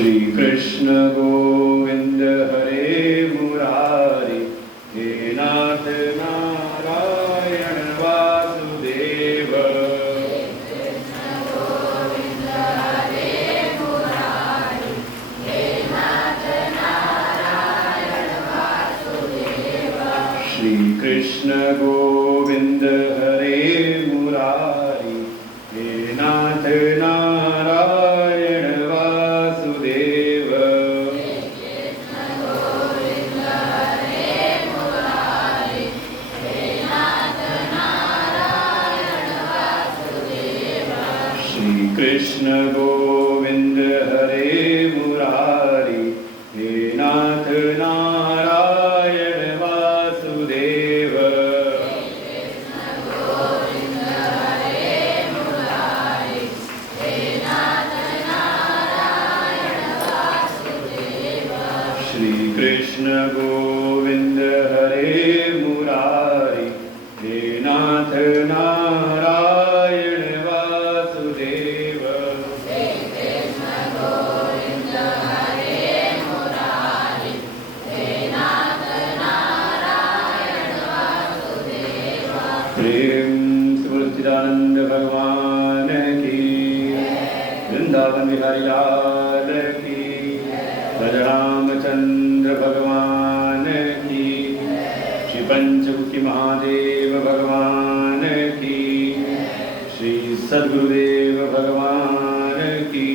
श्री कृष्ण गोविंद हरे मुरारी, हे नाथ नारायण वासुदेव। श्री कृष्ण गोविंद हरे मुरारी, हे नाथ नारायण वासुदेव। श्री कृष्ण गोविंद हरे मुरारी, हे नाथ नारायण वासुदेव। श्री कृष्ण गोविंद हरे मुरारी, हे नाथ नारायण वासुदेव। प्रेम सच्चिदानंद भगवान की, वृंदावन बिहारी लाल की, रामचंद्र भगवान की, श्री पंचमुखी महादेव भगवान की, श्री सद्गुरुदेव भगवान की,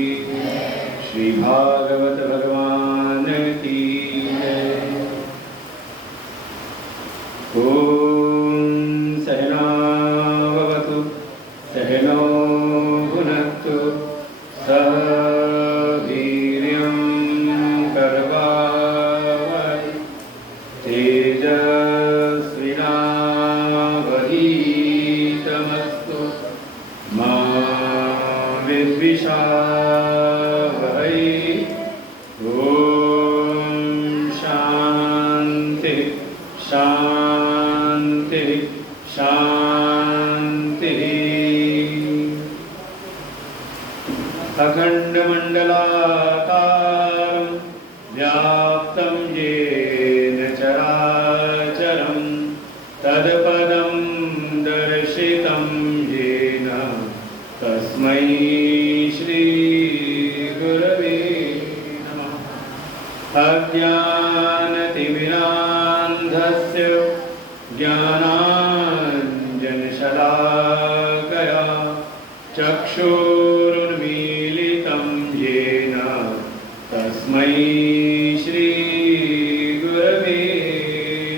श्री भागवत भगवान की जय। ओम सहना भवतु, सहनो भुनक्तु, सह वीर्यं करवावहै, तेजस्विनावधीतमस्तु मा विद्विषावहै। ओम शांति शांति शांति। अखंडमंडलाकारं व्याप्तं येन चराचरं, तत्पदं दर्शितं येन तस्मै श्री गुरवे नमः। अज्ञानतिमिरान्धस्य ज्ञानाञ्जनशलाकया चक्षुरुन्मीलितं येन तस्मै श्री गुरवे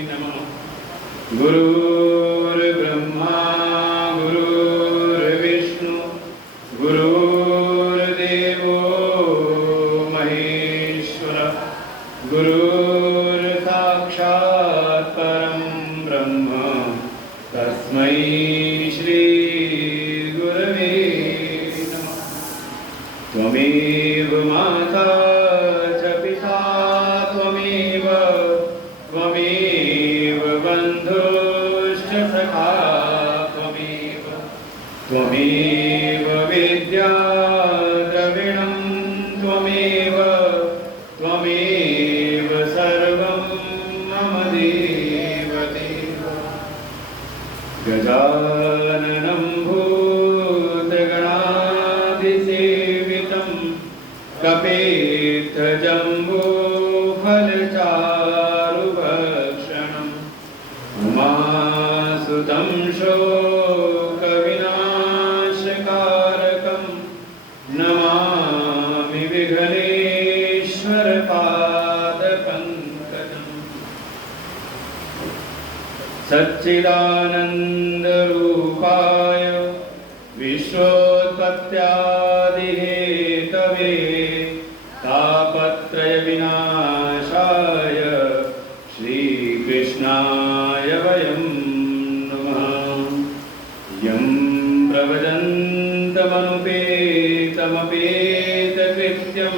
नमः। गुरुर्ब्रह्मा गुरुर्विष्णु गुरुर्देवो महेश्वरः, गुरुर्साक्षात् परं ब्रह्म तस्मै श्री गुरवे नमः। त्वमेव माता च पिता त्वमेव, त्वमेव बन्धुश्च सखा त्वमेव, त्वमेव विद्या द्रविणं त्वमेव, त्वमेव सर्वं मम देवदेव। गजाननं भूतगणाधिसेवितं, कपित्थजम्बूफलचारुभक्षणम्, उमासुतं शोकविनाशकारकं, नमामि विघ्नेश्वरपादपङ्कजम्। सच्चिदानन्दरूपाय विश्वोत्पत्त्यादिहेतवे, तापत्रयविनाशाय श्रीकृष्णाय वयं नमः। यं प्रवदन्तमनुपेतमपेतकृत्यं,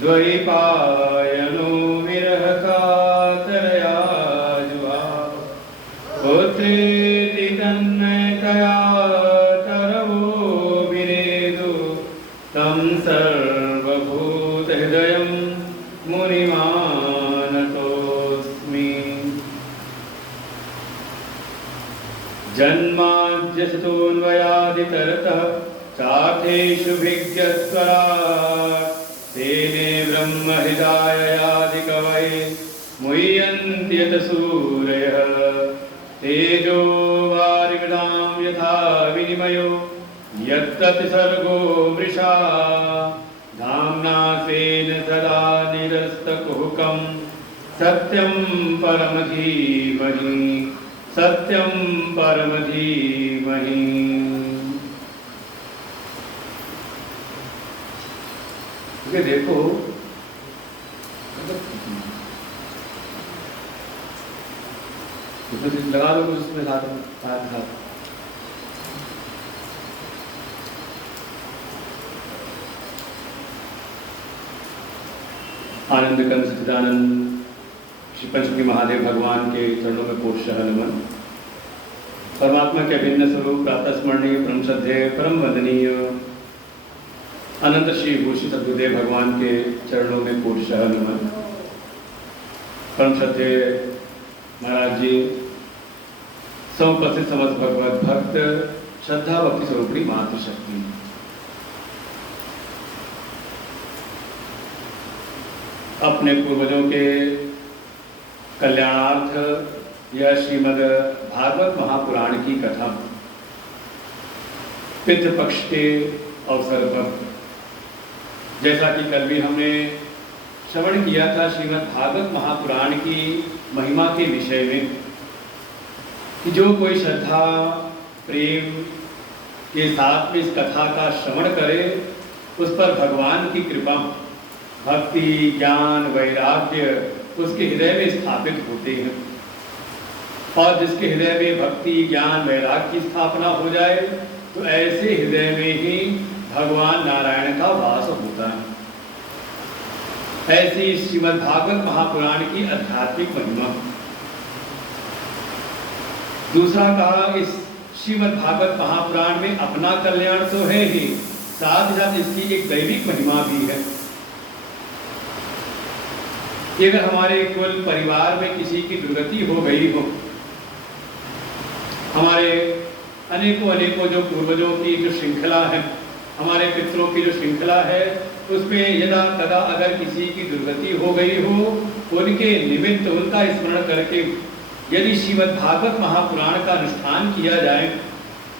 द्वैपायनो विरहकातरया जुहाव, पुत्रेति तन्मयतया तरवो विनेदु, तं सर्वभूतहृदयं जन्माद्यसतोऽन्वयादितरतः चार्थेषु भिज्ञस्वराट् तेने ब्रह्महृदाययादिकवये मुह्यन्ति यत सूरयः तेजो वारिमृदां यथा विनिमयो यत्तत् सर्गो मृषा धाम्ना स्वेन सदा निरस्तकुहकं सत्यं परम धीमहि सत्यं परम धीमहि। देखो लगा लो उसमें साथ आनंद कंद सच्चिदानंद श्री पंचमुखी महादेव भगवान के चरणों में कोटशः नमन। परमात्मा के अभिन्न स्वरूप प्रातः स्मरणीय परम श्रद्धेय परम वंदनीय अनंत श्री भूषित सद्गुरुदेव भगवान के चरणों में कोटशः नमन। परम श्रद्धेय महाराज जी, समुपस्थित समस्त भगवत भक्त, श्रद्धा भक्ति स्वरूपी मातृशक्ति, अपने पूर्वजों के कल्याणार्थ यह श्रीमद् भागवत महापुराण की कथा पितृपक्ष के अवसर पर, जैसा कि कल भी हमने श्रवण किया था श्रीमद् भागवत महापुराण की महिमा के विषय में, कि जो कोई श्रद्धा प्रेम के साथ में इस कथा का श्रवण करे उस पर भगवान की कृपा, भक्ति, ज्ञान, वैराग्य उसके हृदय में स्थापित होते हैं। और जिसके हृदय में भक्ति, ज्ञान, वैराग्य की स्थापना हो जाए तो ऐसे हृदय में ही भगवान नारायण का वास होता है। ऐसी श्रीमद् भागवत महापुराण की आध्यात्मिक महिमा। दूसरा कहा, इस श्रीमद् भागवत महापुराण में अपना कल्याण तो है ही, साथ ही साथ इसकी एक दैविक महिमा भी है। कि अगर हमारे कुल परिवार में किसी की दुर्गति हो गई हो, हमारे अनेकों अनेकों जो पूर्वजों की जो श्रृंखला है, हमारे पितरों की जो श्रृंखला है, उसमें यदा कदा अगर किसी की दुर्गति हो गई हो, उनके निमित्त उनका स्मरण करके यदि श्रीमद् भागवत महापुराण का अनुष्ठान किया जाए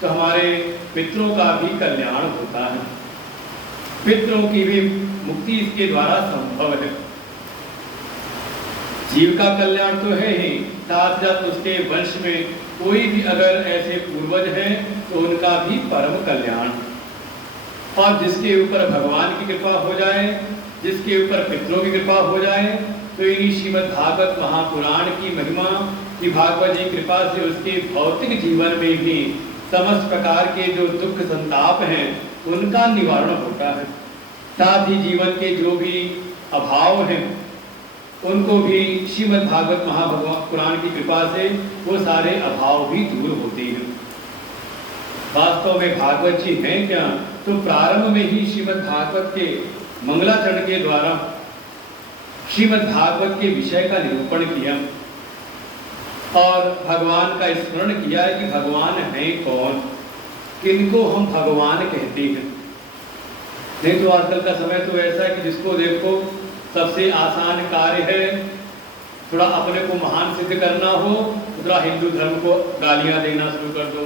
तो हमारे पितरों का भी कल्याण होता है, पितरों की भी मुक्ति इसके द्वारा संभव है। जीव का कल्याण तो है ही, साथ साथ उसके वंश में कोई भी अगर ऐसे पूर्वज हैं तो उनका भी परम कल्याण। और जिसके ऊपर भगवान की कृपा हो जाए, जिसके ऊपर पितरों की कृपा हो जाए, तो इन्हीं श्रीमद् भागवत महापुराण की महिमा की भागवत जी कृपा से उसके भौतिक जीवन में भी समस्त प्रकार के जो दुख संताप हैं उनका निवारण होता है। साथ ही जीवन के जो भी अभाव हैं उनको भी श्रीमद् भागवत महापुराण की कृपा से वो सारे अभाव भी दूर होते हैं। वास्तव में भागवत जी हैं क्या, तो प्रारंभ में ही श्रीमद् भागवत के मंगलाचरण के द्वारा श्रीमद् भागवत के विषय का निरूपण किया और भगवान का स्मरण किया है कि भगवान हैं कौन, किनको हम भगवान कहते हैं। नहीं तो आजकल का समय तो ऐसा है कि जिसको देखो सबसे आसान कार्य है थोड़ा अपने को महान सिद्ध करना हो तो थोड़ा हिंदू धर्म को गालियां देना शुरू कर दो,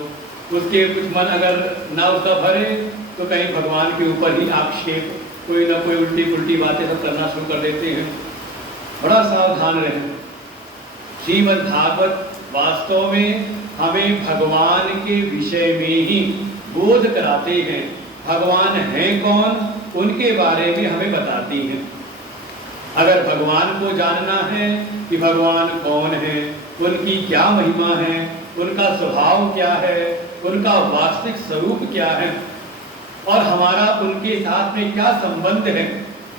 उसके कुछ मन अगर ना उसका भरे तो कहीं भगवान के ऊपर ही आक्षेप, कोई ना कोई उल्टी पुल्टी बातें सब करना शुरू कर देते हैं। बड़ा सावधान रहें। श्रीमद् भागवत वास्तव में हमें भगवान के विषय में ही बोध कराते हैं, भगवान हैं कौन उनके बारे में हमें बताती हैं। अगर भगवान को जानना है कि भगवान कौन है, उनकी क्या महिमा है, उनका स्वभाव क्या है, उनका वास्तविक स्वरूप क्या है और हमारा उनके साथ में क्या संबंध है,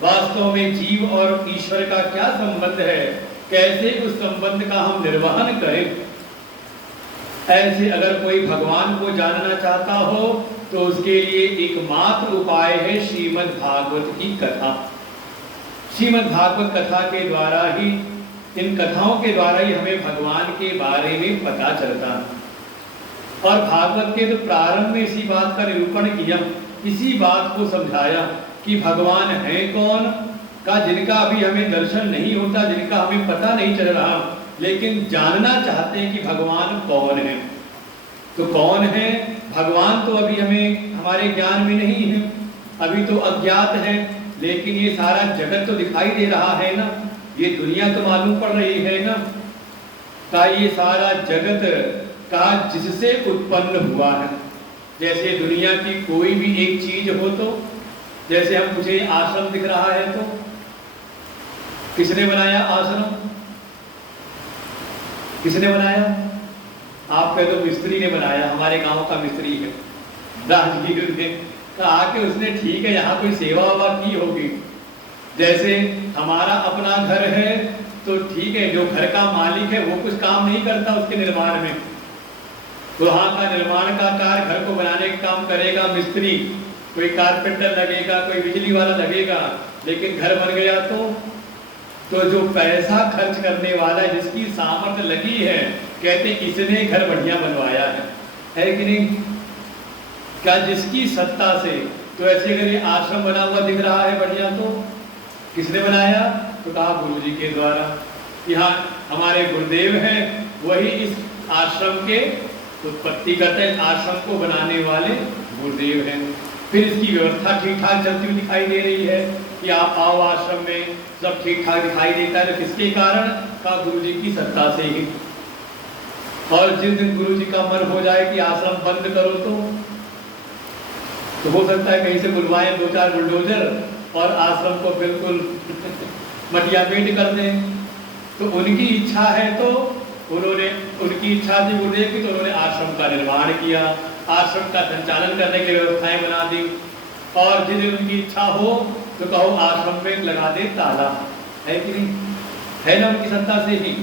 वास्तव में जीव और ईश्वर का क्या संबंध है, कैसे उस संबंध का हम निर्वहन करें, ऐसे अगर कोई भगवान को जानना चाहता हो तो उसके लिए एकमात्र उपाय है श्रीमद् भागवत की कथा। श्रीमद् भागवत कथा के द्वारा ही, इन कथाओं के द्वारा ही हमें भगवान के बारे में पता चलता है। और भागवत के तो प्रारंभ में इसी बात का निरूपण किया, इसी बात को समझाया कि भगवान है कौन, का जिनका अभी हमें दर्शन नहीं होता, जिनका हमें पता नहीं चल रहा, लेकिन जानना चाहते हैं कि भगवान कौन है। तो कौन है भगवान, तो अभी हमें हमारे ज्ञान में नहीं है, अभी तो अज्ञात है। लेकिन ये सारा जगत तो दिखाई दे रहा है ना, ये दुनिया तो मालूम पड़ रही है ना, का ये सारा जगत का जिससे उत्पन्न हुआ है। जैसे दुनिया की कोई भी एक चीज हो, तो जैसे हम मुझे आश्रम दिख रहा है, तो किसने बनाया आश्रम? किसने बनाया? आप कह दो मिस्त्री ने बनाया, हमारे गांव का मिस्त्री है राजगीर में, आके उसने ठीक है यहाँ कोई सेवा वावा की होगी। जैसे हमारा अपना घर है, तो ठीक है, जो घर का मालिक है वो कुछ काम नहीं करता उसके निर्माण में, वहां का निर्माण का कार्य, घर को बनाने का काम करेगा मिस्त्री, कोई कारपेंटर लगेगा, कोई बिजली वाला लगेगा। लेकिन घर बन गया तो जो पैसा खर्च करने वाला, जिसकी सामर्थ्य लगी है, कहते इसने घर बढ़िया बनवाया है कि नहीं? क्या जिसकी सत्ता से, तो ऐसे अगर ये आश्रम बना हुआ दिख रहा है बढ़िया, तो किसने बनाया? तो कहा गुरु जी के द्वारा। यहाँ हमारे गुरुदेव हैं, वही इस आश्रम के उत्पत्ति करते हैं, आश्रम को बनाने वाले गुरुदेव हैं। फिर इसकी व्यवस्था ठीक ठाक चलती हुई दिखाई दे रही है कि आप आओ आश्रम में, सब ठीक ठाक दिखाई देता है। किसके कारण? का गुरु जी की सत्ता से ही। और जिस दिन गुरु जी का मन हो जाए कि आश्रम बंद करो, तो हो सकता है कहीं से बुलवाएं 2-4 बुलडोजर और आश्रम को बिल्कुल मटिया पेट कर दें। तो उनकी इच्छा है, तो उन्होंने, उनकी इच्छा थी गुरुदेव की, तो उन्होंने आश्रम का निर्माण किया, आश्रम का संचालन करने की व्यवस्थाएं बना दी। और जिस दिन उनकी इच्छा हो तो कहो आश्रम में लगा दे ताला, है कि नहीं? है ना, उनकी सत्ता से ही।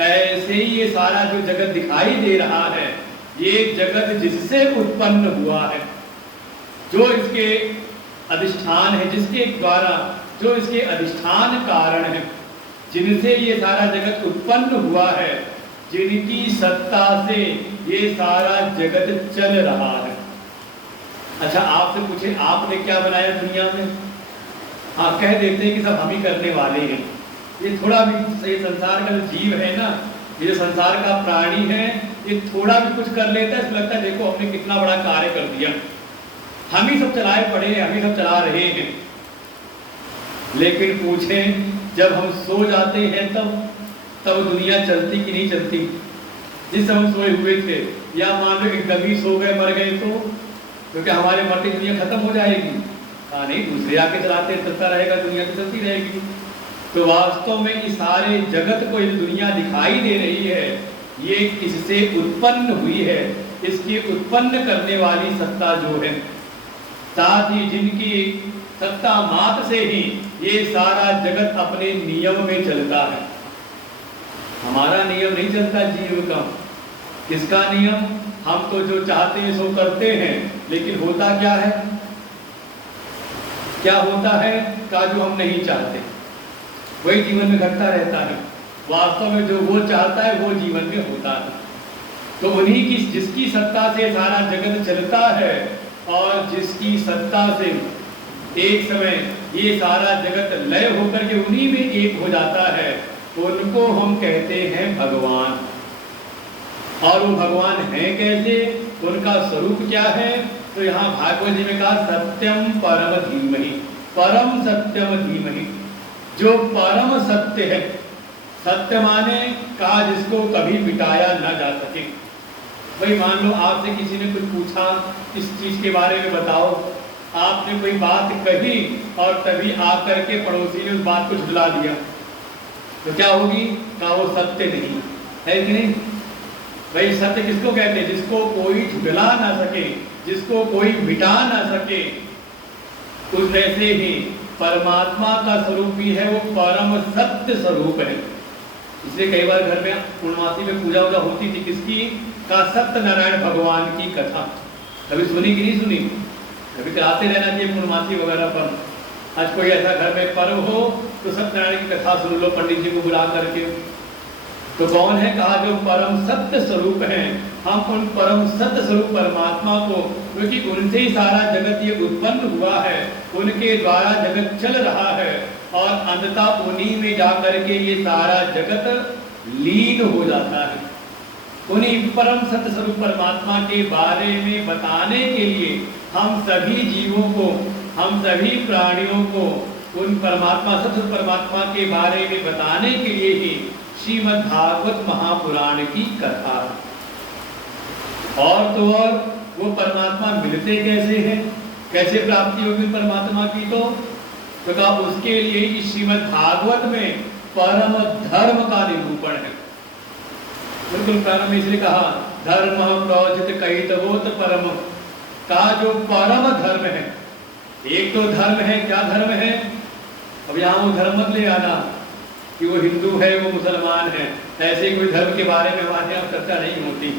ऐसे ही ये सारा जो जगत दिखाई दे रहा है, ये जगत जिससे उत्पन्न हुआ है, जो इसके अधिष्ठान है, जिसके द्वारा, जो इसके अधिष्ठान कारण है, जिनसे ये सारा जगत उत्पन्न हुआ है, जिनकी सत्ता से ये सारा जगत चल रहा है। अच्छा, आपसे पूछे आपने क्या बनाया दुनिया में? आप कह देते हैं कि सब हम ही करने वाले हैं। ये थोड़ा भी, ये संसार का जो जीव है ना, ये जो संसार का प्राणी है, ये थोड़ा भी कुछ कर लेता है, लगता है देखो हमने कितना बड़ा कार्य कर दिया, हम ही सब चलाए पड़े हैं, हम ही सब चला रहे हैं। लेकिन पूछें जब हम सो जाते हैं तब दुनिया चलती कि नहीं चलती? जिस समय हम सोए हुए थे, या मान लो कभी सो गए, मर गए, तो क्योंकि हमारे मरते दुनिया खत्म हो जाएगी? हाँ नहीं, दूसरे आके चलाते चलता रहेगा, दुनिया तो चलती रहेगी। तो वास्तव में इस सारे जगत को, ये दुनिया दिखाई दे रही है, ये किससे उत्पन्न हुई है? इसकी उत्पन्न करने वाली सत्ता जो है, साथ ही जिनकी सत्ता मात्र से ही ये सारा जगत अपने नियम में चलता है। हमारा नियम नहीं चलता जीव का। किसका नियम? हम तो जो चाहते हैं सो करते हैं, लेकिन होता क्या है? क्या होता है का जो हम नहीं चाहते वही जीवन में घटता रहता है। वास्तव में जो वो चाहता है वो जीवन में होता है। तो उन्हीं की, जिसकी सत्ता से सारा जगत चलता है, और जिसकी सत्ता से एक समय ये सारा जगत लय होकर के उन्हीं में एक हो जाता है, उनको हम कहते हैं भगवान। और वो भगवान है कैसे? उनका स्वरूप क्या है? तो यहाँ भागवत जी में कहा सत्यम परम धीमहि, परम सत्यम धीमहि, जो परम सत्य है। सत्य माने कहा जिसको कभी मिटाया ना जा सके। भाई मान लो आपसे किसी ने कुछ पूछा, इस चीज के बारे में बताओ, आपने कोई बात कही और तभी आकर के पड़ोसी ने उस बात को झुला दिया, तो क्या होगी? कहा वो सत्य नहीं है कि नहीं? भाई सत्य किसको कहते हैं? जिसको कोई झुठला ना सके, जिसको कोई मिटा ना सके। तो वैसे ही परमात्मा का स्वरूप भी है, वो परम सत्य स्वरूप है। इसलिए कई बार घर में पूर्णमासी में पूजा वूजा होती थी, किसकी? का सत्यनारायण भगवान की कथा। कभी सुनी कि नहीं सुनी? कभी कराते रहना चाहिए पूर्णमासी वगैरह पर। आज कोई ऐसा घर में पर्व हो तो सत्यनारायण की कथा सुन लो, पंडित जी को बुला करके। तो कौन है? कहा जो परम सत्य स्वरूप हैं। हम उन परम सत्य स्वरूप परमात्मा को, क्योंकि उनसे ही सारा जगत ये उत्पन्न हुआ है, उनके द्वारा जगत चल रहा है और अंततः उन्हीं में जाकर के ये सारा जगत लीन हो जाता है। उन्हीं परम सत्य स्वरूप परमात्मा के बारे में बताने के लिए हम सभी जीवों को, हम सभी प्राणियों को उन परमात्मा, सत्य परमात्मा के बारे में बताने के लिए ही श्रीमद् भागवत महापुराण की कथा। और तो और वो परमात्मा मिलते कैसे हैं, कैसे प्राप्ति होगी परमात्मा की? तो कहा उसके लिए इस श्रीमद् भागवत में परम धर्म का निरूपण है। बिल्कुल प्रारंभ में इसलिए कहा धर्म प्रोजित कहितवोत परम, का जो परम धर्म है। एक तो धर्म है, क्या धर्म है? अब यहाँ वो धर्म मत ले आना कि वो हिंदू है, वो मुसलमान है, ऐसे कोई धर्म के बारे में हमारे यहाँ चर्चा नहीं होती।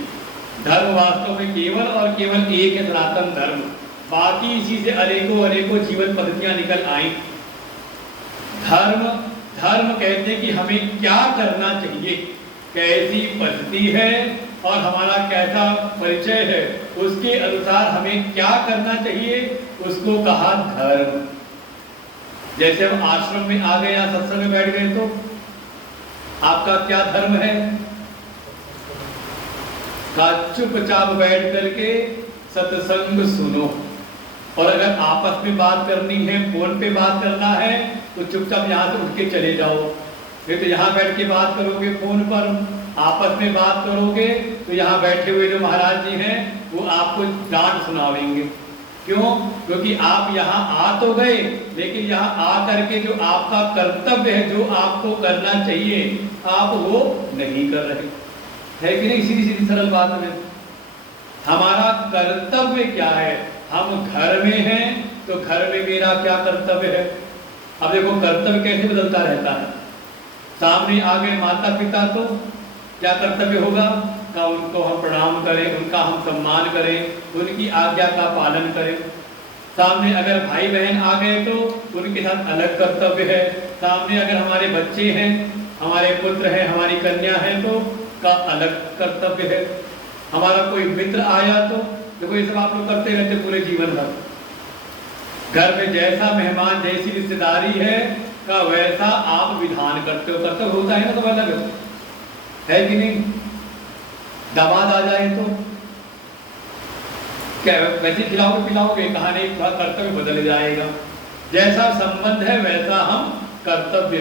धर्म वास्तव में केवल और केवल एक है, सनातन धर्म। बाकी इसी से अनेकों अनेकों जीवन पद्धतियां निकल आई। धर्म, धर्म कहते हैं कि हमें क्या करना चाहिए, कैसी पद्धति है और हमारा कैसा परिचय है, उसके अनुसार हमें क्या करना चाहिए, उसको कहा धर्म। जैसे हम आश्रम में आ गए, यहाँ सत्संग में बैठ गए, तो आपका क्या धर्म है? का चुपचाप बैठ करके सत्संग सुनो, और अगर आपस में बात करनी है, फोन पे बात करना है, तो चुपचाप यहाँ से उठ के चले जाओ। फिर तो यहाँ बैठ के बात करोगे फोन पर, आपस में बात करोगे तो यहाँ बैठे हुए जो महाराज जी हैं वो आपको डांट सुनावेंगे। क्यों? क्योंकि आप यहाँ आ तो गए, लेकिन यहाँ आ करके जो आपका कर्तव्य है, जो आपको करना चाहिए, आप वो नहीं कर रहे। है कि नहीं? सीधी सीधी सरल बात में हमारा कर्तव्य क्या है? हम घर में हैं तो घर में मेरा क्या कर्तव्य है? अब देखो कर्तव्य कैसे बदलता रहता है। सामने आ गए माता पिता, तो क्या कर्तव्य होगा? का उनको हम प्रणाम करें, उनका हम सम्मान करें, उनकी आज्ञा का पालन करें। सामने अगर भाई बहन आ गए तो उनके साथ अलग कर्तव्य है। सामने अगर हमारे बच्चे हैं, हमारे पुत्र हैं, हमारी कन्या है, तो का अलग कर्तव्य है। हमारा कोई मित्र आया तो देखो ये सब आप लोग करते रहते पूरे जीवन भर। घर में जैसा मेहमान, जैसी रिश्तेदारी है का वैसा आप विधान करते हो। कर्तव्य होता है ना, तो अलग है कि नहीं? दामाद आ जाए तो क्या वैसे खिलाओगे पिलाओगे? कहा नहीं, कर्तव्य बदल जाएगा। जैसा संबंध है वैसा हम कर्तव्य।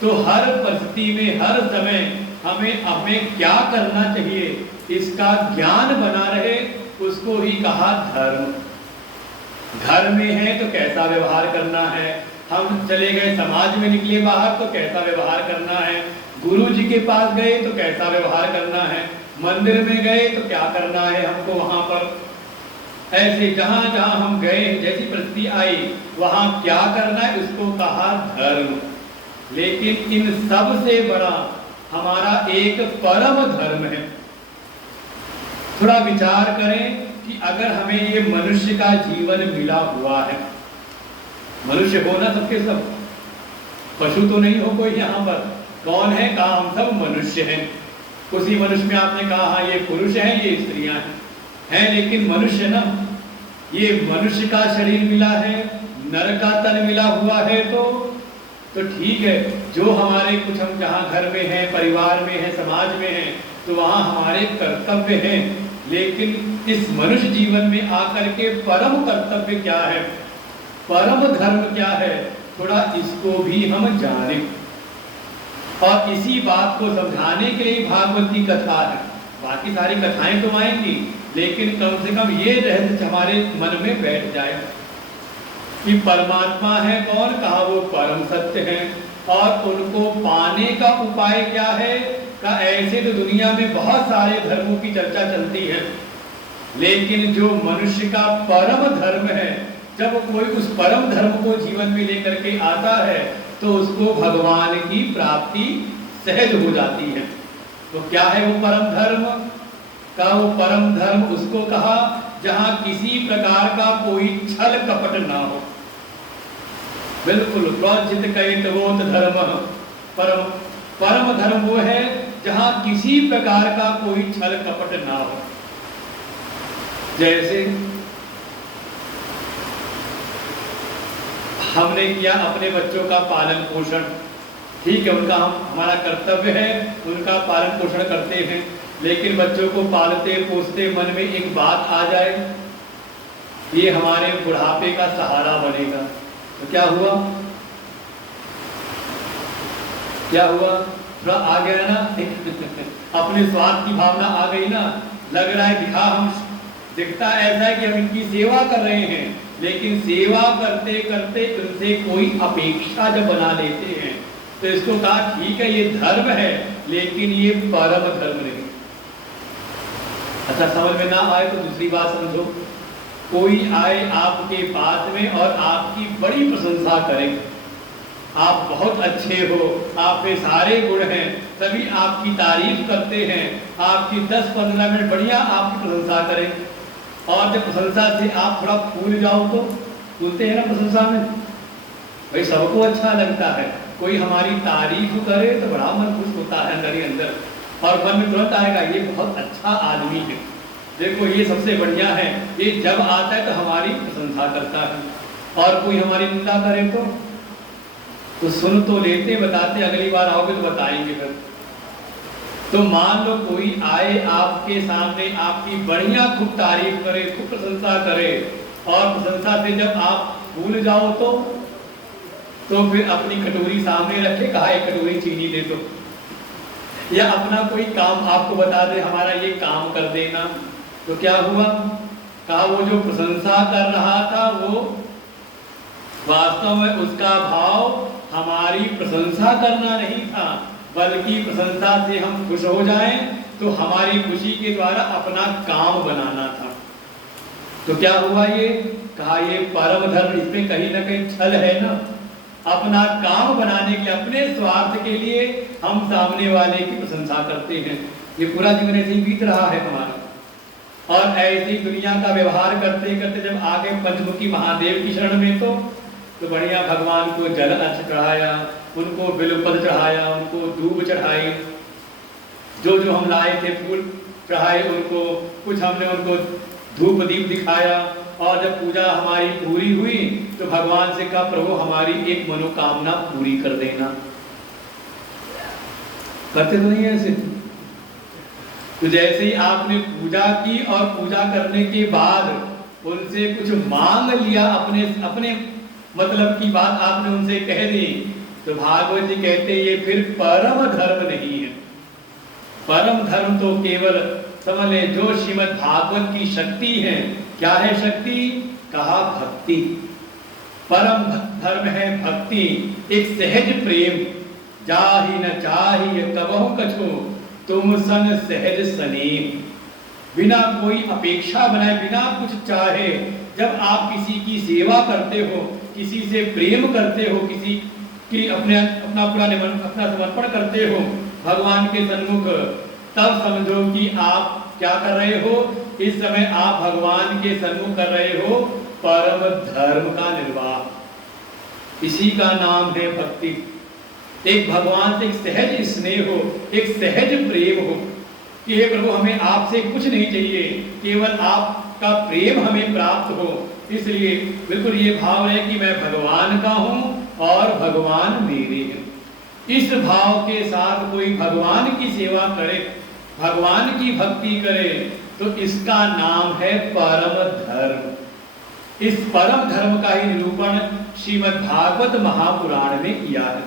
तो हर परिस्थिति में, हर समय हमें क्या करना चाहिए, इसका ज्ञान बना रहे, उसको ही कहा धर्म। घर में है तो कैसा व्यवहार करना है, हम चले गए समाज में निकले बाहर तो कैसा व्यवहार करना है, गुरु जी के पास गए तो कैसा व्यवहार करना है, मंदिर में गए तो क्या करना है हमको वहां पर। ऐसे जहां जहां हम गए, जैसी परिस्थिति आई वहां क्या करना है, उसको कहा धर्म। लेकिन इन सब से बड़ा हमारा एक परम धर्म है। थोड़ा विचार करें कि अगर हमें ये मनुष्य का जीवन मिला हुआ है, मनुष्य हो ना सबके सब, पशु तो नहीं हो कोई यहाँ पर, कौन है? कहा हम सब मनुष्य हैं। उसी मनुष्य में आपने कहा हाँ ये पुरुष हैं, ये स्त्रियां हैं, लेकिन मनुष्य ना, ये मनुष्य का शरीर मिला है, नर का तन मिला हुआ है, तो ठीक है। जो हमारे कुछ हम जहाँ घर में हैं, परिवार में हैं, समाज में हैं, तो वहाँ हमारे कर्तव्य हैं। लेकिन इस मनुष्य जीवन में आकर के परम कर्तव्य क्या है, परम धर्म क्या है, थोड़ा इसको भी हम जाने। और इसी बात को समझाने के लिए भागवत की कथा है। बाकी सारी कथाएं तो आएंगी, लेकिन कम से कम ये रहस्य हमारे मन में बैठ जाए कि परमात्मा है कौन? कहा वो परम सत्य है। और उनको पाने का उपाय क्या है? का ऐसे तो दुनिया में बहुत सारे धर्मों की चर्चा चलती है, लेकिन जो मनुष्य का परम धर्म है, जब कोई उस परम धर्म को जीवन में लेकर के आता है तो उसको भगवान की प्राप्ति सहज हो जाती है। तो क्या है वो परम धर्म? का वो परम धर्म उसको कहा जहां किसी प्रकार का कोई छल कपट ना हो। बिल्कुल प्रोजित कहितवोत धर्म, परम धर्म वो है जहां किसी प्रकार का कोई छल कपट ना हो। जैसे हमने किया अपने बच्चों का पालन पोषण, ठीक है, उनका हमारा कर्तव्य है, उनका पालन पोषण करते हैं, लेकिन बच्चों को पालते पोसते मन में एक बात आ जाए, ये हमारे बुढ़ापे का सहारा बनेगा, तो क्या हुआ? क्या हुआ? थोड़ा आ गया ना अपने स्वार्थ की भावना आ गई ना, लग रहा है दिखता ऐसा है कि हम इनकी सेवा कर रहे हैं, लेकिन सेवा करते करते उनसे कोई अपेक्षा जब बना लेते हैं तो इसको कहा ठीक है ये धर्म है, लेकिन ये परम धर्म नहीं। अच्छा, समझ में ना आए तो दूसरी बात समझो। कोई आए आपके पास में और आपकी बड़ी प्रशंसा करे, आप बहुत अच्छे हो, आप में सारे गुण हैं, सभी आपकी तारीफ करते हैं, आपकी 10-15 मिनट बढ़िया आपकी प्रशंसा करें, और जब प्रशंसा से आप थोड़ा फूल जाओ तो बोलते हैं ना प्रशंसा में, भाई सबको अच्छा लगता है, कोई हमारी तारीफ करे तो बड़ा मन खुश होता है अंदर ही अंदर, और मन में तुरंत आएगा ये बहुत अच्छा आदमी है, देखो ये सबसे बढ़िया है, ये जब आता है तो हमारी प्रशंसा करता है, और कोई हमारी निंदा करे तो सुन तो लेते, बताते अगली बार आओगे तो बताएंगे फिर। तो मान लो कोई आए आपके सामने, आपकी बढ़िया खूब तारीफ करे, खूब प्रशंसा करे, और प्रशंसा से जब आप भूल जाओ तो फिर अपनी कटोरी सामने रखे, कहा एक कटोरी चीनी दे दो, या अपना कोई काम आपको बता दे हमारा ये काम कर देना, तो क्या हुआ? कहा वो जो प्रशंसा कर रहा था वो वास्तव में उसका भाव हमारी प्रशंसा करना नहीं था, बल्कि प्रशंसा से हम खुश हो जाएं तो हमारी खुशी के द्वारा अपना काम बनाना था। तो क्या हुआ? ये कहा ये परम धर्म, इसमें कहीं ना कहीं छल है ना, अपना काम बनाने के, अपने स्वार्थ के लिए हम सामने वाले की प्रशंसा करते हैं। ये पूरा जीवन ऐसे ही बीत रहा है हमारा, और ऐसी दुनिया का व्यवहार करते करते जब आगे पंचमुखी महादेव की शरण में तो बढ़िया भगवान को जल अर्घ्य चढ़ाया, उनको बिल्वपत्र चढ़ाया, उनको धूप चढ़ाई, जो जो हम लाए थे फूल चढ़ाए उनको, कुछ हमने उनको धूप दीप दिखाया, और जब पूजा हमारी पूरी हुई तो भगवान से कहा प्रभु हमारी एक मनोकामना पूरी कर देना। करते तो नहीं ऐसे? तो जैसे ही आपने पूजा की और पूजा करने के बाद उनसे कुछ मांग लिया, अपने मतलब की बात आपने उनसे कह दी, तो भागवत जी कहते ये फिर परम धर्म नहीं है। परम धर्म तो केवल समझ ले जो श्रीमद् भागवत की शक्ति है। क्या है शक्ति? कहा भक्ति। परम धर्म है भक्ति, एक सहज प्रेम, जाहि न चाहि कबहु कछु तुम सन सहज स्नेह, बिना कोई अपेक्षा बनाए, बिना कुछ चाहे, जब आप किसी की सेवा करते हो, किसी से प्रेम करते हो, किसी की अपना समर्पण करते हो भगवान के सन्मुख, तब समझो कि आप क्या कर रहे हो? इस समय आप भगवान के सन्मुख कर रहे हो परम धर्म का निर्वाह। इसी का नाम है भक्ति। एक भगवान से एक सहज स्नेह हो, एक सहज प्रेम हो कि हे प्रभु हमें आपसे कुछ नहीं चाहिए, केवल आपका प्रेम हमें प्राप्त हो। इसलिए बिल्कुल ये भाव है कि मैं भगवान का हूं और भगवान मेरे हैं। इस भाव के साथ कोई भगवान की सेवा करे, भगवान की भक्ति करे, तो इसका नाम है परम धर्म। इस परम धर्म का ही निरूपण श्रीमद् भागवत महापुराण में किया है।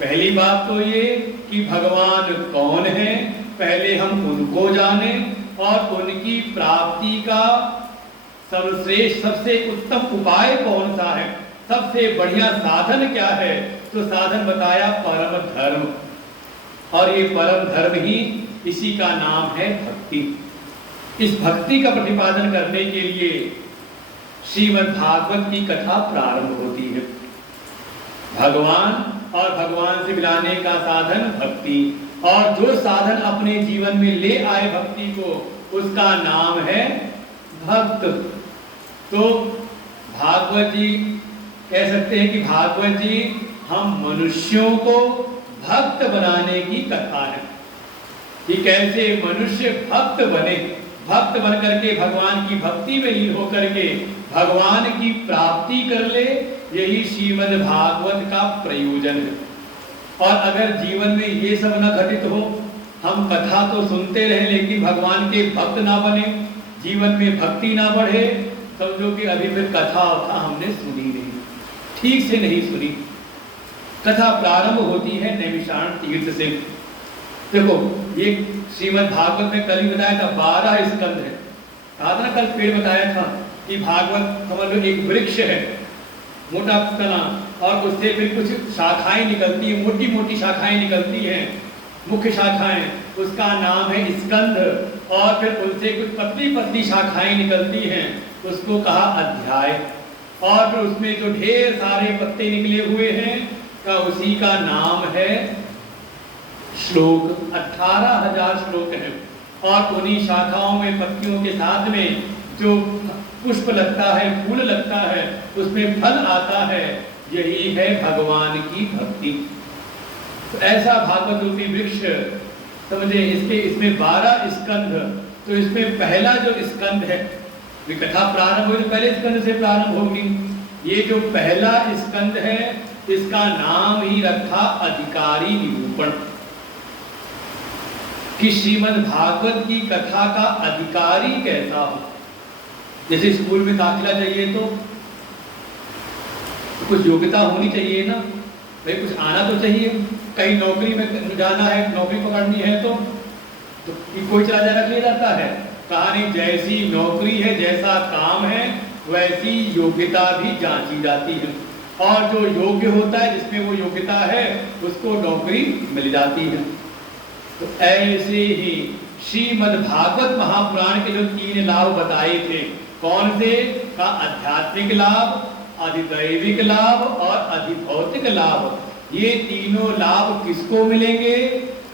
पहली बात तो ये कि भगवान कौन है, पहले हम उनको जाने और उनकी प्राप्ति का सर्वश्रेष्ठ सबसे उत्तम उपाय कौन सा है, सबसे बढ़िया साधन क्या है, तो साधन बताया परम धर्म। और ये परम धर्म ही इसी का नाम है भक्ति। इस भक्ति का प्रतिपादन करने के लिए श्रीमद् भागवत की कथा प्रारंभ होती है। भगवान और भगवान से मिलाने का साधन भक्ति, और जो साधन अपने जीवन में ले आए भक्ति को, उसका नाम है भक्त। तो भागवत जी कह सकते हैं कि भागवत जी हम मनुष्यों को भक्त बनाने की कथा है। कि कैसे मनुष्य भक्त बने, भक्त बन करके भगवान की भक्ति में लीन होकर के भगवान की प्राप्ति कर ले। यही श्रीमद् भागवत का प्रयोजन है। और अगर जीवन में ये सब न घटित हो, हम कथा तो सुनते रहे लेकिन भगवान के भक्त ना बने, जीवन में भक्ति ना बढ़े, समझो कि अभी फिर कथा हमने सुनी नहीं, ठीक से नहीं सुनी। कथा प्रारंभ होती है नैमिषारण्य तीर्थ से। देखो ये श्रीमद् भागवत में कल ही बताया था 12 स्कंद है। कहा था ना कल पेड़ बताया था कि भागवत समझ लो एक वृक्ष है, मोटा तना, और उससे फिर कुछ शाखाएं निकलती हैं, मोटी मोटी शाखाएं निकलती हैं, मुख्य शाखाएं, उसका नाम है स्कंद। और फिर उनसे कुछ पतली पतली शाखाएं निकलती हैं, उसको कहा अध्याय। और फिर उसमें जो ढेर सारे पत्ते निकले हुए हैं का उसी का नाम है श्लोक। 18,000 श्लोक हैं। और उन्हीं शाखाओं में पत्तियों के साथ में जो पुष्प लगता है, फूल लगता है, उसमें फल आता है, यही है भगवान की भक्ति। तो ऐसा भागवत रूपी वृक्ष समझे। इसमें 12 स्कंध। तो इसमें पहला जो स्कंध है, कथा प्रारंभ होगी पहले स्कंध से प्रारंभ होगी। ये जो पहला स्कंध है इसका नाम ही रखा अधिकारी निरूपण, कि श्रीमद् भागवत की कथा का अधिकारी कैसा हो। जैसे स्कूल में दाखिला चाहिए तो कुछ योग्यता होनी चाहिए ना भाई, कुछ आना तो चाहिए। कहीं नौकरी में जाना है, नौकरी पकड़नी है तो कोई चला जा रख ले जाता है। कहानी जैसी नौकरी है, जैसा काम है, वैसी योग्यता भी जांची जाती है। और जो योग्य होता है, जिसमें वो योग्यता है, उसको नौकरी मिल जाती है। तो ऐसे ही श्रीमद् भागवत महापुराण के जो 3 लाभ बताए थे, कौन से का आध्यात्मिक लाभ, अधिदैविक लाभ और अधिभौतिक लाभ। ये तीनों लाभ किसको मिलेंगे?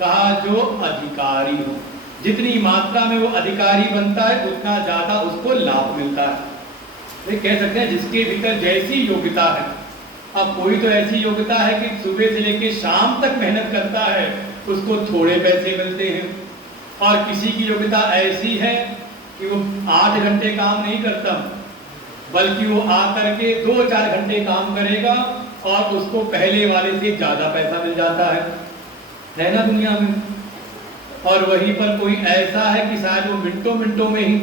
कहा जो अधिकारी हो। जितनी मात्रा में वो अधिकारी बनता है उतना ज्यादा उसको लाभ मिलता है। ये कह सकते हैं जिसके भीतर जैसी योग्यता है। अब कोई तो ऐसी योग्यता है कि सुबह से लेकर शाम तक मेहनत करता है, उसको थोड़े पैसे मिलते हैं। और किसी की योग्यता ऐसी है कि वो 8 घंटे काम नहीं करता, बल्कि वो आकर के 2-4 घंटे काम करेगा और उसको पहले वाले से ज्यादा पैसा मिल जाता है ना दुनिया में। और वहीं पर कोई ऐसा है कि शायद वो मिनटों में ही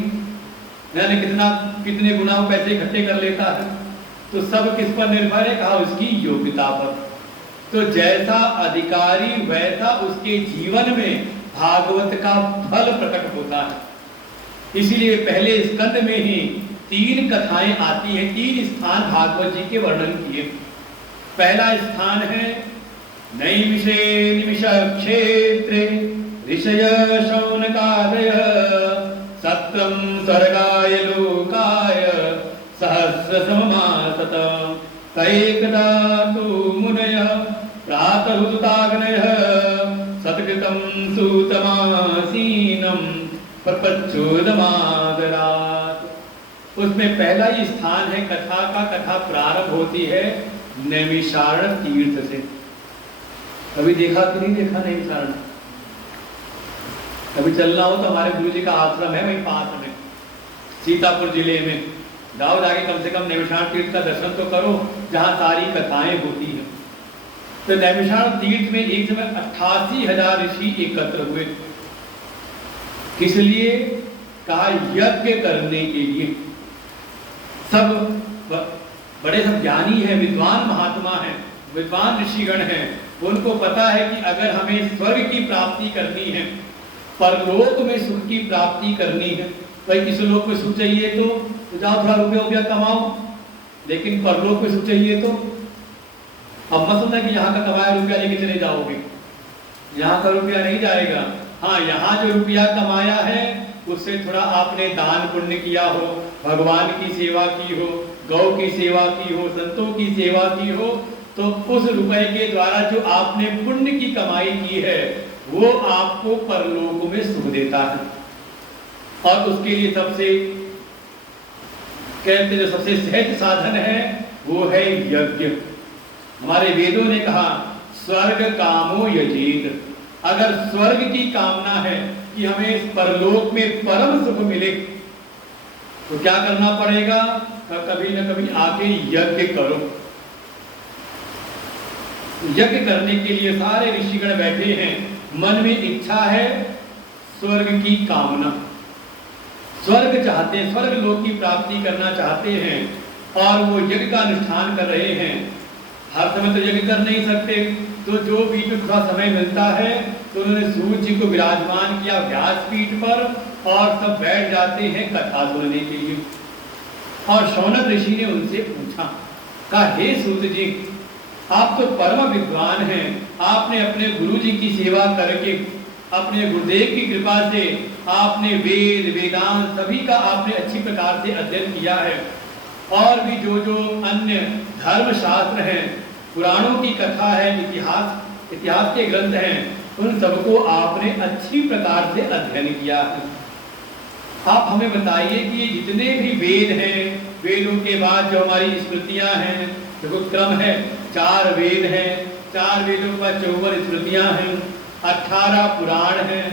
यानी कितने गुना पैसे इकट्ठे कर लेता है। तो सब किस पर निर्भर है? कहा उसकी योग्यता पर। तो जैसा अधिकारी वैसा उसके जीवन में भागवत का फल प्रकट होता है। इसीलिए पहले स्कंद में ही 3 कथाएं आती हैं, 3 स्थान भागवत जी के वर्णन किए। पहला स्थान है नैमिषे निमिष क्षेत्रे ऋषय शौनकादय सत्रम स्वर्गाय लोकाय सहस्र सममासत तैकदा तु मुनयः प्रातरुताग्नयः सत्कृतं सूतमासीनं प्रपच्चोदमादरात्। उसमें पहला ही स्थान है कथा का। कथा प्रारंभ होती है नैमिषारण्य तीर्थ से। कभी देखा कि नहीं देखा नैमिषारण्य? कभी चलना हो तो हमारे गुरु जी का आश्रम है वहीं पास में, सीतापुर जिले में। जाओ जाके कम से कम नैमिषारण्य तीर्थ का दर्शन तो करो, जहाँ सारी कथाएं होती हैं। तो नैमिषारण्य तीर्थ में एक समय 88,000 ऋषि एकत्र हुए। किस लिए? कहा यज्ञ करने के लिए। सब बड़े सब ज्ञानी हैं, विद्वान महात्मा हैं, विद्वान ऋषिगण हैं। उनको पता है कि अगर हमें स्वर्ग की प्राप्ति करनी है, परलोक में सुख की प्राप्ति करनी है, भाई इस लोक में सुख चाहिए तो जाओ थोड़ा रुपया कमाओ, लेकिन परलोक में सुख चाहिए तो अब मत समझना कि यहाँ का कमाया रुपया लेके चले जाओगे। यहाँ का रुपया नहीं जाएगा। हाँ, यहाँ जो रुपया कमाया है उससे थोड़ा आपने दान पुण्य किया हो, भगवान की सेवा की हो, गौ की सेवा की हो, संतों की सेवा की हो, तो उस रुपए के द्वारा जो आपने पुण्य की कमाई की है वो आपको परलोक में सुख देता है। और उसके लिए सबसे कहते जो सबसे सहज साधन है वो है यज्ञ। हमारे वेदों ने कहा स्वर्ग कामो यजेत। अगर स्वर्ग की कामना है कि हमें इस परलोक में परम सुख मिले, तो क्या करना पड़ेगा? कभी न कभी आके यज्ञ करो। यज्ञ करने के लिए सारे ऋषिगण बैठे हैं, मन में इच्छा है, स्वर्ग की कामना, स्वर्ग चाहते हैं, स्वर्ग लोक की प्राप्ति करना चाहते हैं, और वो यज्ञ का अनुष्ठान कर रहे हैं। हर समय तो यज्ञ कर नहीं सकते, तो जो बीच में थोड़ा समय मिलता है तो उन्होंने सूर्य जी को विराजमान किया व्यासपीठ पर, और सब बैठ जाते हैं कथा सुनने के लिए। और शौनक ऋषि ने उनसे पूछा, कहा, हे सूत जी, आप तो परम विद्वान हैं, आपने अपने गुरु जी की सेवा करके, अपने गुरुदेव की कृपा से आपने वेद वेदांत सभी का आपने अच्छी प्रकार से अध्ययन किया है, और भी जो जो अन्य धर्म शास्त्र हैं, पुराणों की कथा है, इतिहास के ग्रंथ हैं, उन सबको आपने अच्छी प्रकार से अध्ययन किया है। आप हमें बताइए कि ये जितने भी वेद हैं, वेदों के बाद जो हमारी स्मृतियां हैं, देखो क्रम है, 4 वेद हैं, 4 वेदों के बाद 54 स्मृतियां हैं, 18 पुराण हैं,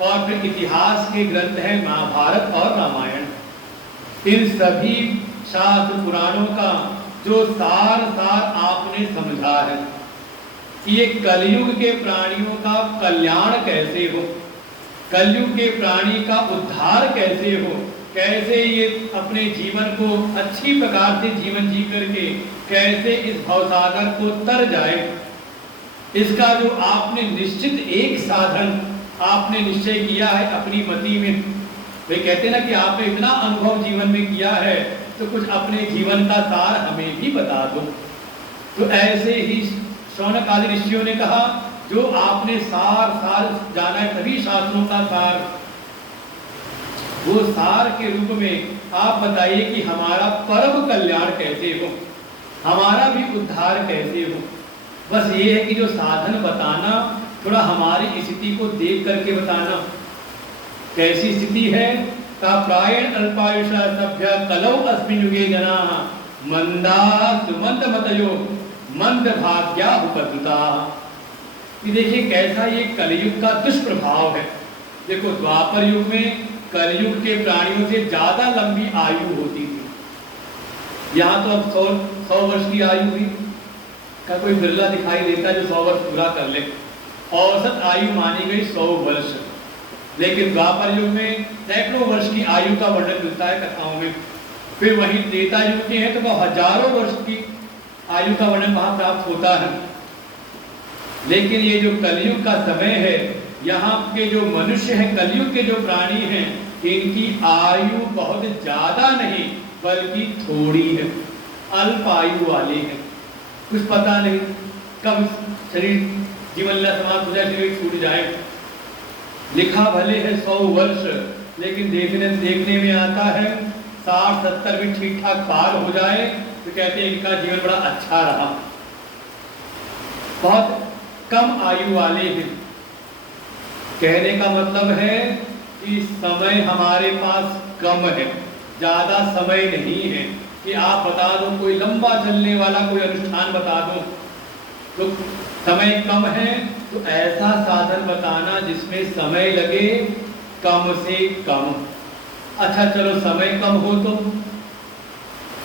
और फिर इतिहास के ग्रंथ हैं महाभारत और रामायण। इन सभी शास्त्र पुराणों का जो सार आपने समझा है कि ये कलयुग के प्राणियों का कल्याण कैसे हो, कलयुग के प्राणी का उद्धार कैसे हो, कैसे ये अपने जीवन को अच्छी प्रकार से जीवन जी करके कैसे इस भवसागर को तर जाए, इसका जो आपने निश्चित एक साधन आपने निश्चय किया है अपनी मति में। वे कहते ना कि आपने इतना अनुभव जीवन में किया है, तो कुछ अपने जीवन का सार हमें भी बता दो। तो ऐसे ही शौनक आदि ऋषियों ने कहा, जो आपने सार जाना है सभी शास्त्रों का सार, वो सार के रूप में आप बताइए कि हमारा परम कल्याण कैसे हो, हमारा भी उद्धार कैसे हो। बस ये है कि जो साधन बताना, थोड़ा हमारी स्थिति को देख करके बताना। कैसी स्थिति है? का प्रायण अल्पायुषा सभ्य कलौ अस्मिन् युगे जनाः मंदास्तु मंदमतयो मंदभाग्या उपद्रुताः। ये देखिए कैसा ये कलयुग का दुष्प्रभाव है। देखो द्वापर युग में कलयुग के प्राणियों से ज्यादा लंबी आयु होती थी। यहाँ तो अब 100 वर्ष की आयु हुई का कोई बिरला दिखाई देता है जो 100 वर्ष पूरा कर ले। औसत आयु मानी गई 100 वर्ष, लेकिन द्वापर युग में सैकड़ों वर्ष की आयु का वर्णन मिलता है कथाओं में। फिर वहीं त्रेता युग के हैं तो वह हजारों वर्ष की आयु का वर्णन वहां प्राप्त होता है। लेकिन ये जो कलयुग का समय है, यहाँ के जो मनुष्य हैं, कलयुग के जो प्राणी हैं, इनकी आयु बहुत ज्यादा नहीं बल्कि थोड़ी है, अल्प आयु वाले हैं। कुछ पता नहीं कब शरीर जीवन समाप्त हो जाए, शरीर छूट जाए। लिखा भले है 100 वर्ष, लेकिन देखने में आता है 60-70 भी ठीक ठाक पार हो जाए तो कहते हैं इनका जीवन बड़ा अच्छा रहा। बहुत कम आयु वाले हैं। कहने का मतलब है कि समय हमारे पास कम है, ज्यादा समय नहीं है कि आप बता दो कोई लंबा चलने वाला कोई अनुष्ठान बता दो, तो समय कम है। तो ऐसा साधन बताना जिसमें समय लगे कम से कम। अच्छा चलो समय कम हो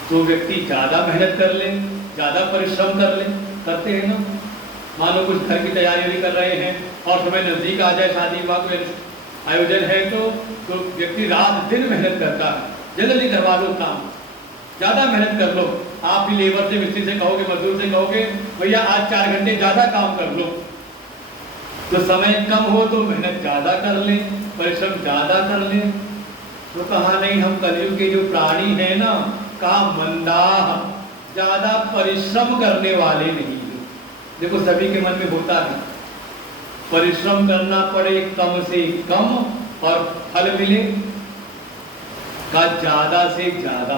तो व्यक्ति ज्यादा मेहनत कर ले, ज्यादा परिश्रम कर ले, करते हैं ना। मान लो कुछ घर की तैयारी भी कर रहे हैं और समय नजदीक आ जाए, शादी विवाह कोई आयोजन है तो व्यक्ति रात दिन मेहनत करता है। जल्दी करवा लो काम, ज्यादा मेहनत कर लो। आप भी लेबर से, मिस्त्री से कहोगे, मजदूर से कहोगे भैया आज 4 घंटे ज्यादा काम कर लो। तो समय कम हो तो मेहनत ज्यादा कर ले, परिश्रम ज्यादा कर ले। तो कहा नहीं, हम कलयुग के जो प्राणी हैं ना, कहा मंदाह, ज्यादा परिश्रम करने वाले नहीं है। देखो सभी के मन में होता है परिश्रम करना पड़े कम से कम और फल मिले का ज्यादा से ज्यादा।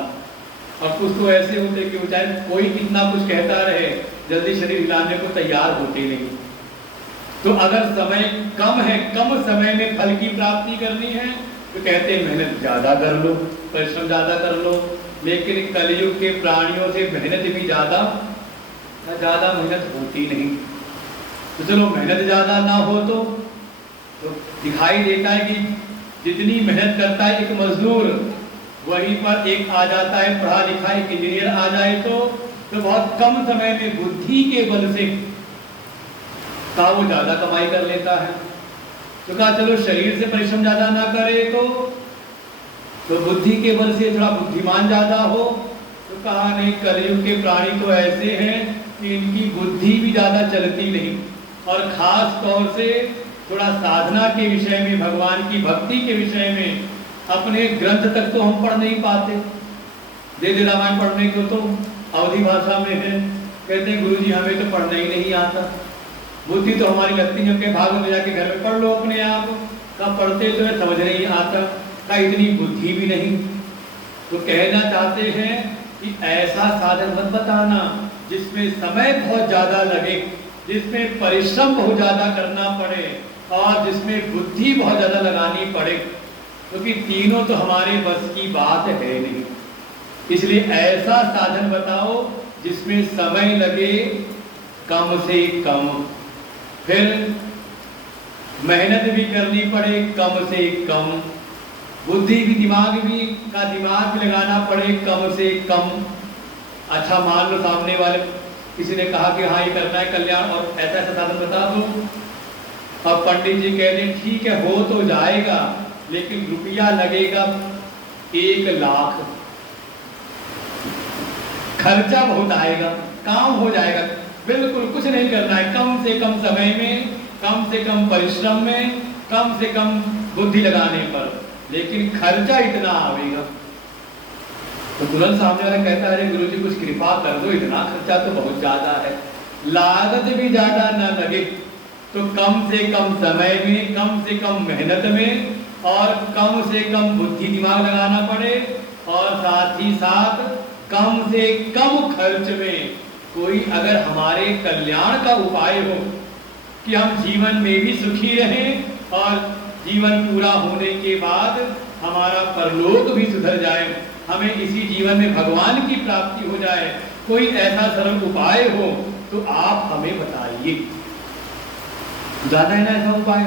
और कुछ तो ऐसे होते कि वो चाहे कोई कितना कुछ कहता रहे, जल्दी शरीर हिलाने को तैयार होते नहीं। तो अगर समय कम है, कम समय में फल की प्राप्ति करनी है तो कहते हैं मेहनत ज्यादा कर लो, परिश्रम ज्यादा कर लो। लेकिन कलयुग के प्राणियों से मेहनत भी ज्यादा मेहनत होती नहीं। तो चलो मेहनत ज्यादा ना हो तो तो दिखाई देता है कि जितनी मेहनत करता है एक मजदूर, वहीं पर एक आ जाता है पढ़ा लिखा एक इंजीनियर आ जाए तो बहुत कम समय में बुद्धि के बल से का वो ज्यादा कमाई कर लेता है। तो कहा चलो शरीर से परिश्रम ज्यादा ना करे तो बुद्धि के बल से थोड़ा बुद्धिमान ज्यादा हो। तो कहा नहीं, कलयुग के प्राणी तो ऐसे हैं कि इनकी बुद्धि भी ज्यादा चलती नहीं, और खास तौर से थोड़ा साधना के विषय में, भगवान की भक्ति के विषय में अपने ग्रंथ तक तो हम पढ़ नहीं पाते। दे रामायण पढ़ने को तो अवधि भाषा में है, कहते हैं गुरुजी हमें तो पढ़ना ही नहीं आता, बुद्धि तो हमारी लगती है कि भाग में जाके घर में पढ़ लो अपने आप। का पढ़ते तो समझ नहीं आता, का इतनी बुद्धि भी नहीं। तो कहना चाहते हैं कि ऐसा साधन मत बताना जिसमें समय बहुत ज्यादा लगे, जिसमें परिश्रम बहुत ज्यादा करना पड़े और जिसमें बुद्धि बहुत ज्यादा लगानी पड़े, क्योंकि तीनों तो हमारे बस की बात है नहीं। इसलिए ऐसा साधन बताओ जिसमें समय लगे कम से कम, फिर मेहनत भी करनी पड़े कम से कम, बुद्धि भी दिमाग भी लगाना पड़े कम से कम। अच्छा मान लो सामने वाले किसी ने कहा कि हाँ ये करना है कल्याण और ऐसा ऐसा साधन बता दो। अब पंडित जी कह दें ठीक है हो तो जाएगा, लेकिन रुपया लगेगा 1 लाख, खर्चा बहुत आएगा, काम हो जाएगा। बिल्कुल कुछ नहीं करना है, कम से कम समय में, कम से कम परिश्रम में, कम से कम बुद्धि लगाने पर, लेकिन खर्चा इतना आएगा। तो तुरंत सामने वाला कहता है गुरुजी कुछ कृपा कर दो, इतना खर्चा तो बहुत ज्यादा है, लागत भी ज्यादा न लगे तो कम से कम समय में, कम से कम मेहनत में और कम से कम बुद्धि दिमाग लगाना पड़े, और साथ ही साथ कम से कम खर्च में कोई अगर हमारे कल्याण का उपाय हो कि हम जीवन में भी सुखी रहें और जीवन पूरा होने के बाद हमारा परलोक भी सुधर जाए, हमें इसी जीवन में भगवान की प्राप्ति हो जाए, कोई ऐसा सरल उपाय हो तो आप हमें बताइए। ज्यादा है ना ऐसा उपाय?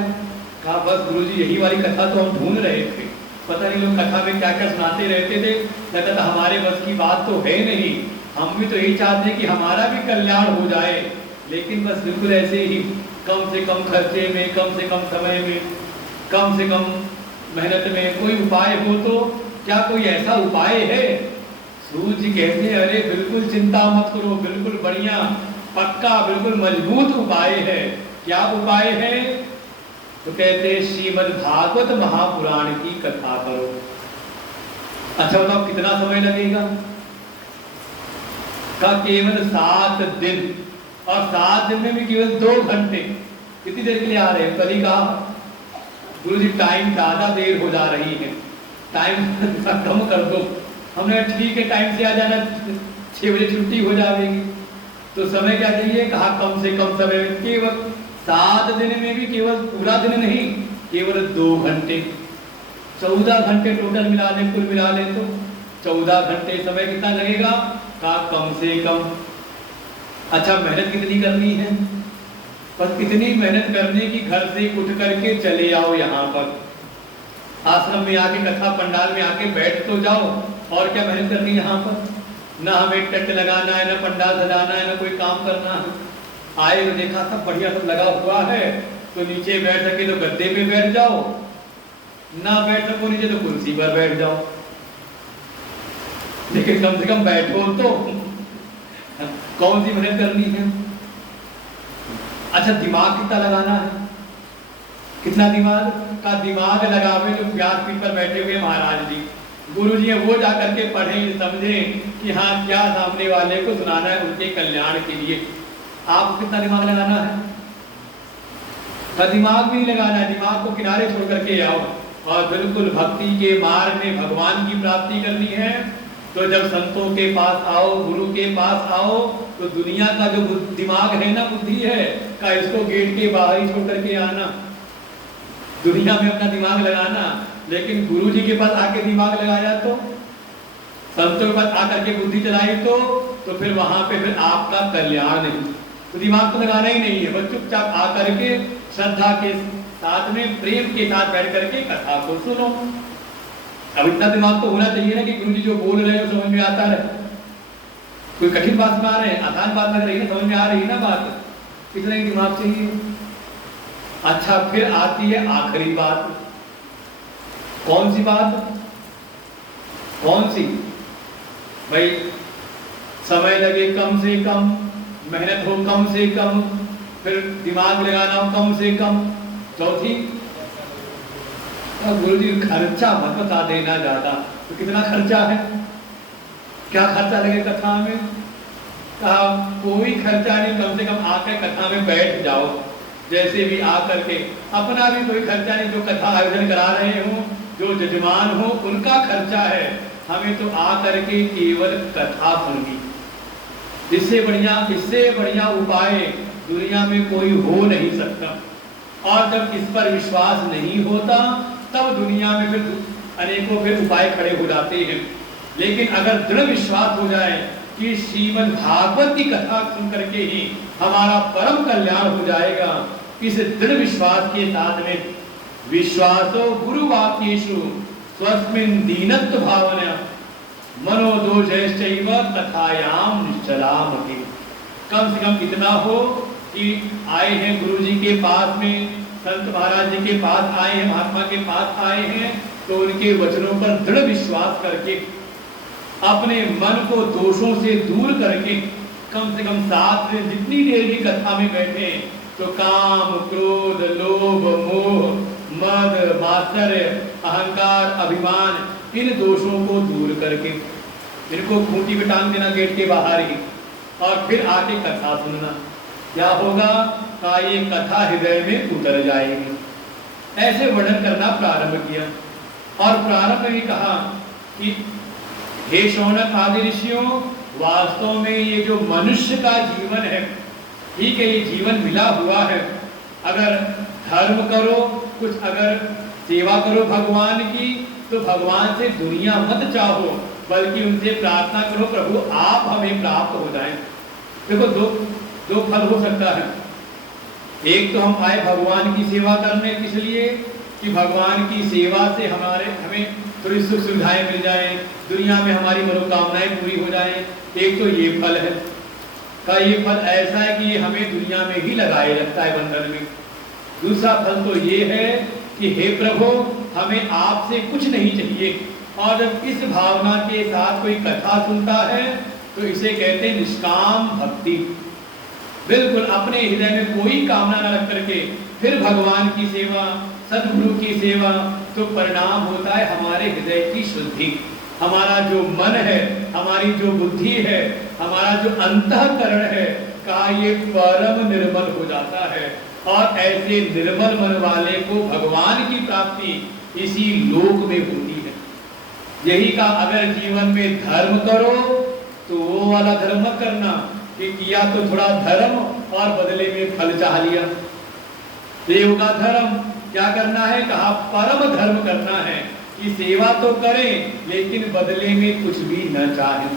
कहा बस गुरुजी यही वाली कथा तो हम ढूंढ रहे थे, पता नहीं लोग कथा में क्या क्या सुनाते रहते थे, लगता था हमारे बस की बात तो है नहीं, हम भी तो यही चाहते हैं कि हमारा भी कल्याण हो जाए, लेकिन बस बिल्कुल ऐसे ही कम से कम खर्चे में, कम से कम समय में, कम से कम मेहनत में कोई उपाय हो तो क्या कोई ऐसा उपाय है? सूर्य जी कहते हैं अरे बिल्कुल चिंता मत करो, बिल्कुल बढ़िया पक्का बिल्कुल मजबूत उपाय है। क्या उपाय है? तो कहते हैं श्रीमद् भागवत महापुराण की कथा करो। अच्छा बताओ कितना समय लगेगा? का केवल 7 दिन, और 7 दिन में भी केवल 2 घंटे। कितनी देर के लिए आ रहे हैं? कल ही कहा गुरुजी टाइम ज्यादा देर हो जा रही है, टाइम कम कर दो। हमने ठीक है टाइम से आ जाना, 6 बजे छुट्टी हो जाएगी। तो समय क्या चाहिए? कहा कम से कम समय में, केवल 7 दिन में भी केवल पूरा दिन नहीं, केवल 2 घंटे, 14 घंटे टोटल मिला ले, कुल मिला ले तो 14 घंटे। समय कितना लगेगा? कहा कम से कम। अच्छा मेहनत कितनी करनी है? बस इतनी मेहनत करने की घर से उठ करके चले आओ यहाँ पर, आश्रम में आके कथा पंडाल में आके बैठ तो जाओ। और क्या मेहनत करनी है यहाँ पर? ना हमें टेंट लगाना है, ना पंडाल सजाना है, ना कोई काम करना है। आए तो देखा सब बढ़िया सब लगा हुआ है, तो नीचे बैठ सके तो गद्दे पे बैठ जाओ, ना बैठ सको नीचे तो कुर्सी पर बैठ जाओ, लेकिन कम से कम बैठो तो। कौन सी मेहनत करनी है? अच्छा दिमाग कितना लगाना है? कितना दिमाग का? दिमाग लगावे जो व्यासपीठ पर बैठे हुए महाराज जी, गुरु जी वो जा करके पढ़ें, समझें कि हाँ क्या सामने वाले को सुनाना है उनके कल्याण के लिए। आपको कितना दिमाग लगाना है? का दिमाग भी लगाना है, दिमाग को किनारे छोड़ करके आओ और बिल्कुल भक्ति के मार्ग में भगवान की प्राप्ति करनी है। तो जब संतों के पास आओ, गुरु के पास आओ, तो दुनिया का जो दिमाग है ना, बुद्धि है का, इसको गेट के बाहर ही छोड़ करके आना, दुनिया में अपना दिमाग लगाना। लेकिन गुरु जी के पास आके दिमाग लगाया तो, संतों के पास आकर के बुद्धि चलाई तो फिर वहां पे फिर आपका कल्याण नहीं। तो दिमाग तो लगाना ही नहीं है, बस चुपचाप आकर के श्रद्धा के साथ में प्रेम के साथ बैठ करके कथा को सुनो। अब इतना दिमाग तो होना चाहिए ना कि गुरुजी जो बोल रहे हैं वो समझ में आता रहे। कोई कठिन बात सुना रहे हैं, आसान बात लग रही है, समझ में आ रही है ना बात, इतना ही दिमाग चाहिए। अच्छा, फिर आती है आखिरी बात। कौन सी बात? कौन सी? भाई समय लगे कम से कम, मेहनत हो कम से कम, फिर दिमाग लगाना हो कम से कम। चौथी, गुरुजी खर्चा मत बता देना ज्यादा। तो कितना खर्चा है, क्या खर्चा लगे कथा में? कहा कोई खर्चा नहीं, कम से कम आकर कथा में बैठ जाओ। जैसे भी आकर के, अपना भी कोई खर्चा नहीं, जो कथा आयोजन करा रहे हो, जो जजमान हो उनका खर्चा है। हमें तो आकर के केवल कथा सुननी। इससे बढ़िया उपाय दुनिया में कोई हो नहीं सकता। और जब इस पर विश्वास नहीं होता तब दुनिया में फिर अनेकों फिर उपाय खड़े हो जाते हैं। लेकिन अगर दृढ़ विश्वास हो जाए कि श्रीमद् भागवत की कथा सुन करके ही हमारा परम कल्याण हो जाएगा, इस दृढ़ विश्वास के साथ में विश्वासो गुरुवाक्येषु स्वस्मिन दीनत्व भावना मनोदोषैश्चैव कथायाम निश्चलामति। कम से कम इतना हो कि आए हैं गुरु जी के पास में, संत महाराज जी के पास आए हैं, महात्मा के पास आए हैं, तो उनके वचनों पर दृढ़ विश्वास करके अपने मन को दोषों से दूर करके कम से कम साथ में जितनी देर भी कथा में बैठे तो काम, क्रोध, लोभ, मोह, मद, मात्सर्य, अहंकार, अभिमान, इन दोषों को दूर करके इनको खूंटी पे टांग देना गेट के बाहर ही, और फिर आके कथा सुनना। क्या होगा? का ये कथा हृदय में उतर जाएगी। ऐसे वर्णन करना प्रारंभ किया और प्रारंभ में कहा कि हे शौनक आदि ऋषियों, वास्तव में ये जो मनुष्य का जीवन है, ठीक है, ये जीवन मिला हुआ है। अगर धर्म करो, कुछ अगर सेवा करो भगवान की, तो भगवान से दुनिया मत चाहो, बल्कि उनसे प्रार्थना करो प्रभु आप हमें प्राप्त हो जाएं। देखो दो फल हो सकता है। एक तो हम आए भगवान की सेवा करने, किस लिए? कि भगवान की सेवा से हमें थोड़ी सुख सुविधाएं मिल जाएं, दुनिया में हमारी मनोकामनाएं पूरी हो जाएं। एक तो ये फल है का, ये फल ऐसा है कि ये हमें दुनिया में ही लगाए रखता है बंधन में। दूसरा फल तो ये है कि हे प्रभु हमें आपसे कुछ नहीं चाहिए, और जब इस भावना के साथ कोई कथा सुनता है तो इसे कहते हैं निष्काम भक्ति। बिल्कुल अपने हृदय में कोई कामना न रख करके फिर भगवान की सेवा, सद्गुरु की सेवा, तो परिणाम होता है हमारे हृदय की शुद्धि। हमारा जो मन है, हमारी जो बुद्धि है, हमारा जो अंतःकरण है, का ये परम निर्मल हो जाता है। और ऐसे निर्मल मन वाले को भगवान की प्राप्ति इसी लोक में होती है। यही का अगर जीवन में धर्म करो तो वो वाला धर्म मत करना कि किया तो थोड़ा धर्म और बदले में फल चाह लिया। देव का धर्म क्या करना है? कहा परम धर्म करना है कि सेवा तो करें लेकिन बदले में कुछ भी न चाहें।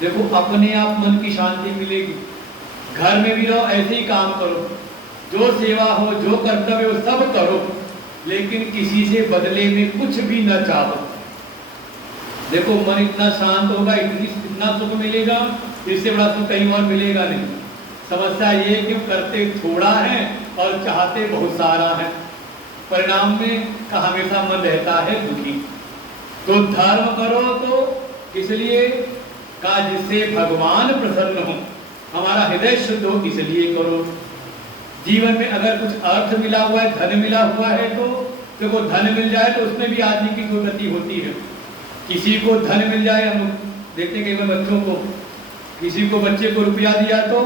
देखो अपने आप मन की शांति मिलेगी। घर में भी रहो ऐसे ही काम करो, जो सेवा हो, जो कर्तव्य हो सब करो, लेकिन किसी से बदले में कुछ भी न चाहो। देखो मन इतना शांत होगा, इतना सुख मिलेगा, इससे बड़ा सुख कहीं और मिलेगा नहीं। समस्या ये कि करते थोड़ा है और चाहते बहुत सारा है, परिणाम में का हमेशा मन रहता है दुखी। तो धर्म करो तो इसलिए का जिससे भगवान प्रसन्न हो, हमारा हृदय शुद्ध हो, इसलिए करो। जीवन में अगर कुछ अर्थ मिला हुआ है, धन मिला हुआ है, तो देखो धन मिल जाए तो उसमें भी आदमी की दुर्गति होती है। किसी को धन मिल जाए, हम देखते हैं कई बार बच्चों को, किसी को बच्चे को रुपया दिया तो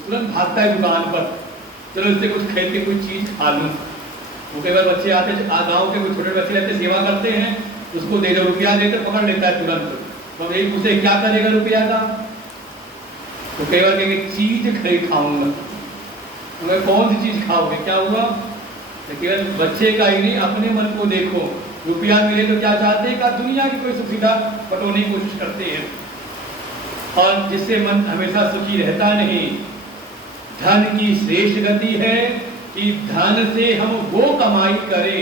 तुरंत भागता है दुकान पर, चलो इससे कुछ खरीद के कुछ चीज खा लूं। वो कई बार बच्चे आते, गाँव के कुछ छोटे बच्चे रहते, सेवा करते हैं, उसको दे दो, रुपया देते पकड़ लेता है तुरंत। तो यही पूछे क्या करेगा रुपया का? तो कई बार कहेंगे चीज खरीद खाऊंगा। तो कौन सी चीज खाओगे? क्या हुआ? केवल बच्चे का ही नहीं, अपने मन को देखो। रुपया मिले तो क्या चाहते हैं? का दुनिया की कोई सुविधा बटोरने की कोशिश करते हैं, और जिससे मन हमेशा सुखी रहता नहीं। धन की श्रेष्ठ गति है कि धन से हम वो कमाई करें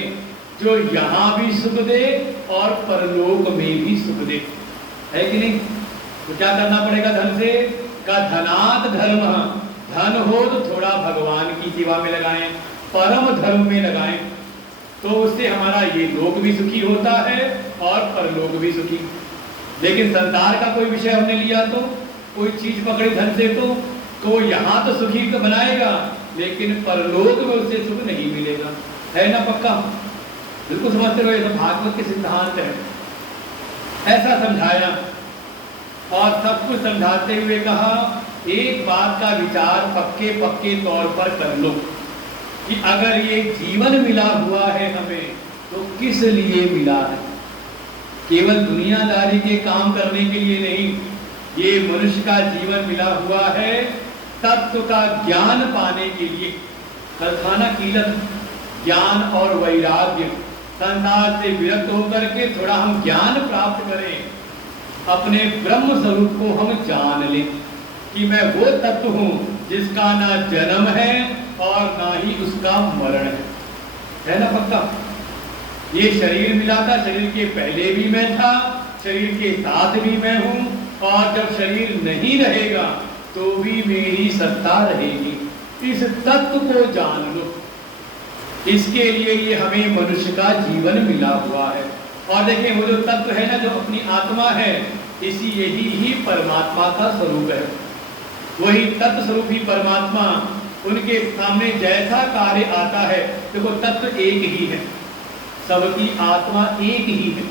जो यहाँ भी सुख दे और परलोक में भी सुख दे, है कि नहीं? तो क्या करना पड़ेगा धन से? का धनात् धर्म, धन हो तो थोड़ा भगवान की सेवा में लगाएं, परम धर्म में लगाएं, तो उससे हमारा ये लोक भी सुखी होता है और परलोक भी सुखी। लेकिन संसार का कोई विषय हमने लिया तो, कोई चीज पकड़ी धन से तो यहाँ तो सुखी तो बनाएगा, लेकिन परलोक में उससे सुख नहीं मिलेगा, है ना? पक्का बिल्कुल समझते हो, ये तो भागवत के सिद्धांत है। ऐसा समझाया और सब कुछ समझाते हुए कहा एक बात का विचार पक्के पक्के तौर पर कर लो कि अगर ये जीवन मिला हुआ है हमें तो किस लिए मिला है? केवल दुनियादारी के काम करने के लिए नहीं, ये मनुष्य का जीवन मिला हुआ है तत्व का ज्ञान पाने के लिए। खाना कीलत ज्ञान और वैराग्य, संसार से विरक्त होकर के थोड़ा हम ज्ञान प्राप्त करें, अपने ब्रह्म स्वरूप को हम जान लें कि मैं वो तत्व हूं जिसका ना जन्म है और ना ही उसका मरण है ना? पक्का ये शरीर मिला था, शरीर के पहले भी मैं था, शरीर के साथ भी मैं हूं, और जब शरीर नहीं रहेगा तो भी मेरी सत्ता रहेगी। इस तत्व को जान लो, इसके लिए ये हमें मनुष्य का जीवन मिला हुआ है। और देखिए वो जो तत्व है ना, जो अपनी आत्मा है, इसी यही ही परमात्मा का स्वरूप है। वही तत्व स्वरूप ही परमात्मा, उनके सामने जैसा कार्य आता है, देखो तत्व एक ही है, सबकी आत्मा एक ही है,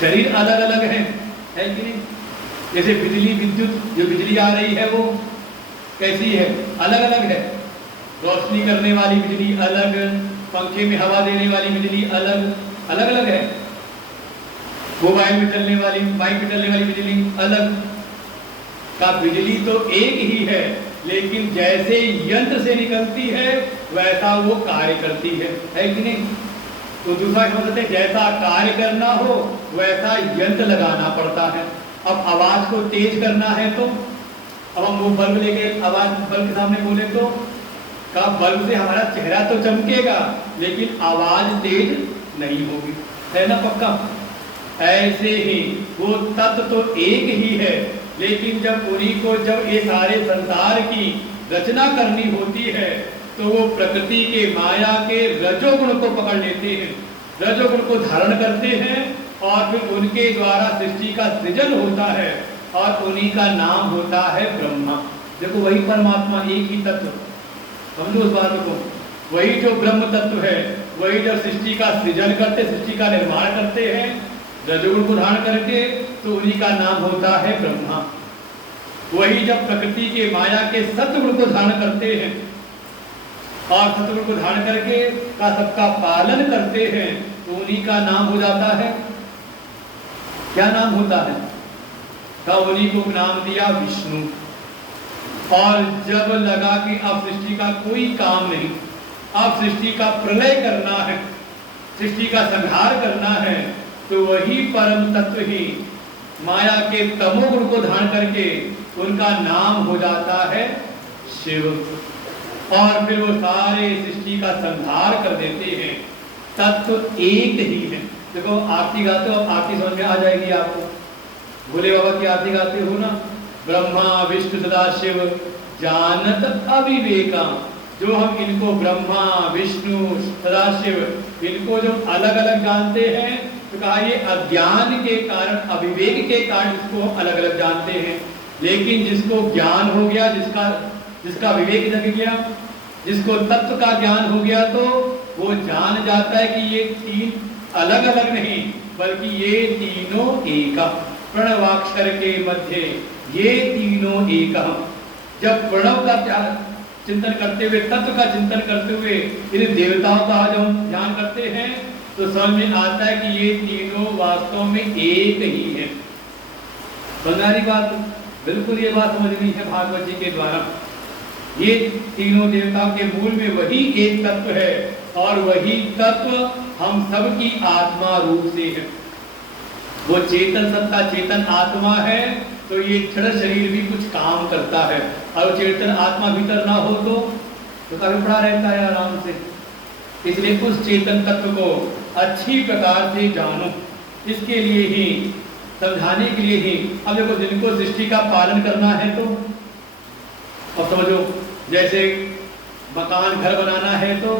शरीर अलग अलग है कि नहीं? जैसे बिजली विद्युत, जो बिजली आ रही है वो कैसी है? अलग अलग है। रोशनी करने वाली बिजली अलग, पंखे में हवा देने वाली बिजली अलग अलग अलग है। मोबाइल में चलने वाली, बाइक में चलने वाली बिजली अलग। का बिजली तो एक ही है, लेकिन जैसे यंत्र से निकलती है वैसा वो कार्य करती है कि नहीं? तो दूसरा समझते हैं, जैसा कार्य करना हो वैसा यंत्र लगाना पड़ता है। अब आवाज को तेज करना है तो अब हम वो बल्ब लेके आवाज बल्ब के सामने बोले तो का बल्ब से हमारा चेहरा तो चमकेगा, लेकिन आवाज तेज नहीं होगी, है ना? पक्का ऐसे ही वो तत्व तो एक ही है, लेकिन जब उन्हीं को, जब ये सारे संसार की रचना करनी होती है तो वो प्रकृति के माया के रजोगुण को पकड़ लेते हैं, रजोगुण को धारण करते हैं, और फिर उनके द्वारा सृष्टि का सृजन होता है, और उन्हीं का नाम होता है ब्रह्मा। देखो वही परमात्मा, एक ही तत्व, समझो उस बात को। वही जो ब्रह्म तत्व है, वही जब सृष्टि का सृजन करते, सृष्टि का निर्माण करते हैं रजोगुण को धारण करके, तो उन्हीं का नाम होता है ब्रह्मा। वही जब प्रकृति के माया के सत्वगुण को धारण करते हैं और सत्वगुण को धारण करके का सबका पालन करते हैं, तो उन्हीं का नाम हो जाता है, क्या नाम होता है? का उन्हीं को नाम दिया विष्णु। और जब लगा कि अब सृष्टि का कोई काम नहीं, अब सृष्टि का प्रलय करना है, सृष्टि का संहार करना है, तो वही परम तत्व ही माया के तमोगुण को धारण करके उनका नाम हो जाता है शिव। और फिर वो सारे सृष्टि का संहार कर देते हैं। तत्व एक ही है। देखो आरती गाते हो, आरती समझ में आ जाएगी आपको। भोले बाबा की आरती गाते हो ना, ब्रह्मा विष्णु सदाशिव जानत अविवेका। जो हम इनको ब्रह्मा विष्णु सदाशिव, इनको जो अलग अलग जानते हैं, तो कहा ये अज्ञान के कारण, अविवेक के कारण इसको हम अलग अलग जानते हैं। लेकिन जिसको ज्ञान हो गया, जिसका विवेक जग गया, जिसको तत्व का ज्ञान हो गया, तो वो जान जाता है कि ये तीन अलग अलग नहीं, बल्कि ये तीनों एक। प्रणवाक्षर के मध्य ये तीनों एक। जब प्रणव का चिंतन करते हुए, तत्व का चिंतन करते हुए इन देवताओं का जब हम ध्यान करते हैं, तो समझ में आता है कि ये तीनों वास्तव में एक ही है। बंगाली बात, बिल्कुल ये बात समझनी है भागवत जी के द्वारा। ये तीनों देवताओं के मूल में वही एक तत्व है, और वही तत्व हम सबकी आत्मा रूप से है। वो चेतन सत्ता, चेतन आत्मा है, तो ये क्षण शरीर भी कुछ काम करता है। और चेतन आत्मा भीतर ना हो तो तो कभी पड़ा रहता है आराम से। इसलिए उस चेतन तत्व को अच्छी प्रकार से जानो, इसके लिए ही, समझाने के लिए ही। अब देखो, जिनको सृष्टि का पालन करना है तो अब समझो, जैसे मकान घर बनाना है तो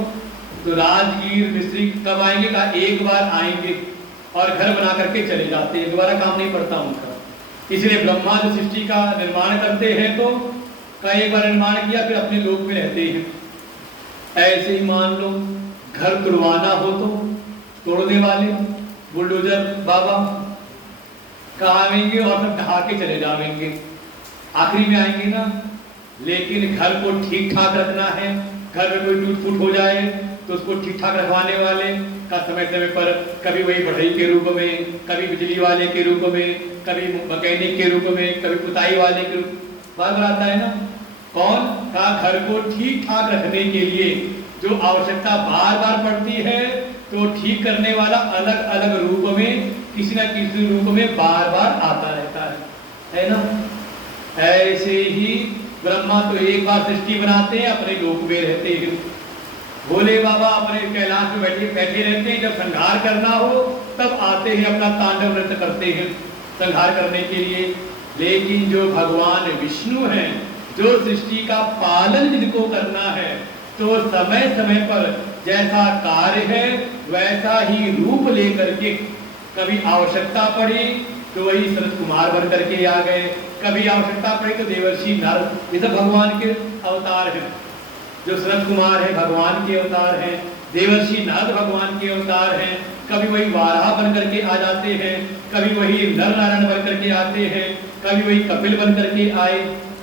राजगीर मिस्त्री कब आएंगे? का एक बार आएंगे और घर बना करके चले जाते हैं, दोबारा काम नहीं पड़ता उनका। इसलिए ब्रह्मा जो सृष्टि का निर्माण करते हैं तो का एक बार निर्माण किया, फिर अपने लोक में रहते हैं। ऐसे ही मान लो घर तुड़वाना हो तो तोड़ने वाले बुलडोजर बाबा कहाँ आएंगे और सब ढहा के चले जाएंगे, आखिरी में आएंगे ना। लेकिन घर को ठीक ठाक रखना है, घर में कोई टूट फूट हो जाए तो उसको ठीक ठाक रखवाने वाले का समय समय पर कभी वही बढ़ई के रूप में, कभी बिजली वाले के रूप में, कभी मैकेनिक के रूप में, कभी पुताई वाले के रूप बार आता है ना। कौन का घर को ठीक ठाक रखने के लिए जो आवश्यकता बार बार पड़ती है तो ठीक करने वाला अलग अलग रूप में, किसी न किसी रूप में बार बार आता रहता है ना। ऐसे ही ब्रह्मा तो एक बार सृष्टि बनाते हैं, अपने लोक में रहते हैं। भोले बाबा अपने कैलाश में बैठे रहते हैं, जब संहार करना हो तब आते हैं, अपना तांडव नृत्य करते हैं संहार करने के लिए। लेकिन जो भगवान विष्णु हैं, जो सृष्टि का पालन जिनको करना है, तो समय समय पर जैसा कार्य है वैसा ही रूप लेकर के, कभी आवश्यकता पड़ी तो वही सनत कुमार बन करके आ गए, कभी आवश्यकता पड़ी तो देवर्षि नारद, ये सब भगवान के अवतार हैं। जो सनत कुमार है भगवान के अवतार हैं, देवर्षि नारद भगवान के अवतार हैं। कभी वही वाराह बन करके आ जाते हैं, कभी वही नर नारायण बन करके आते हैं, कभी वही कपिल बन करके आए,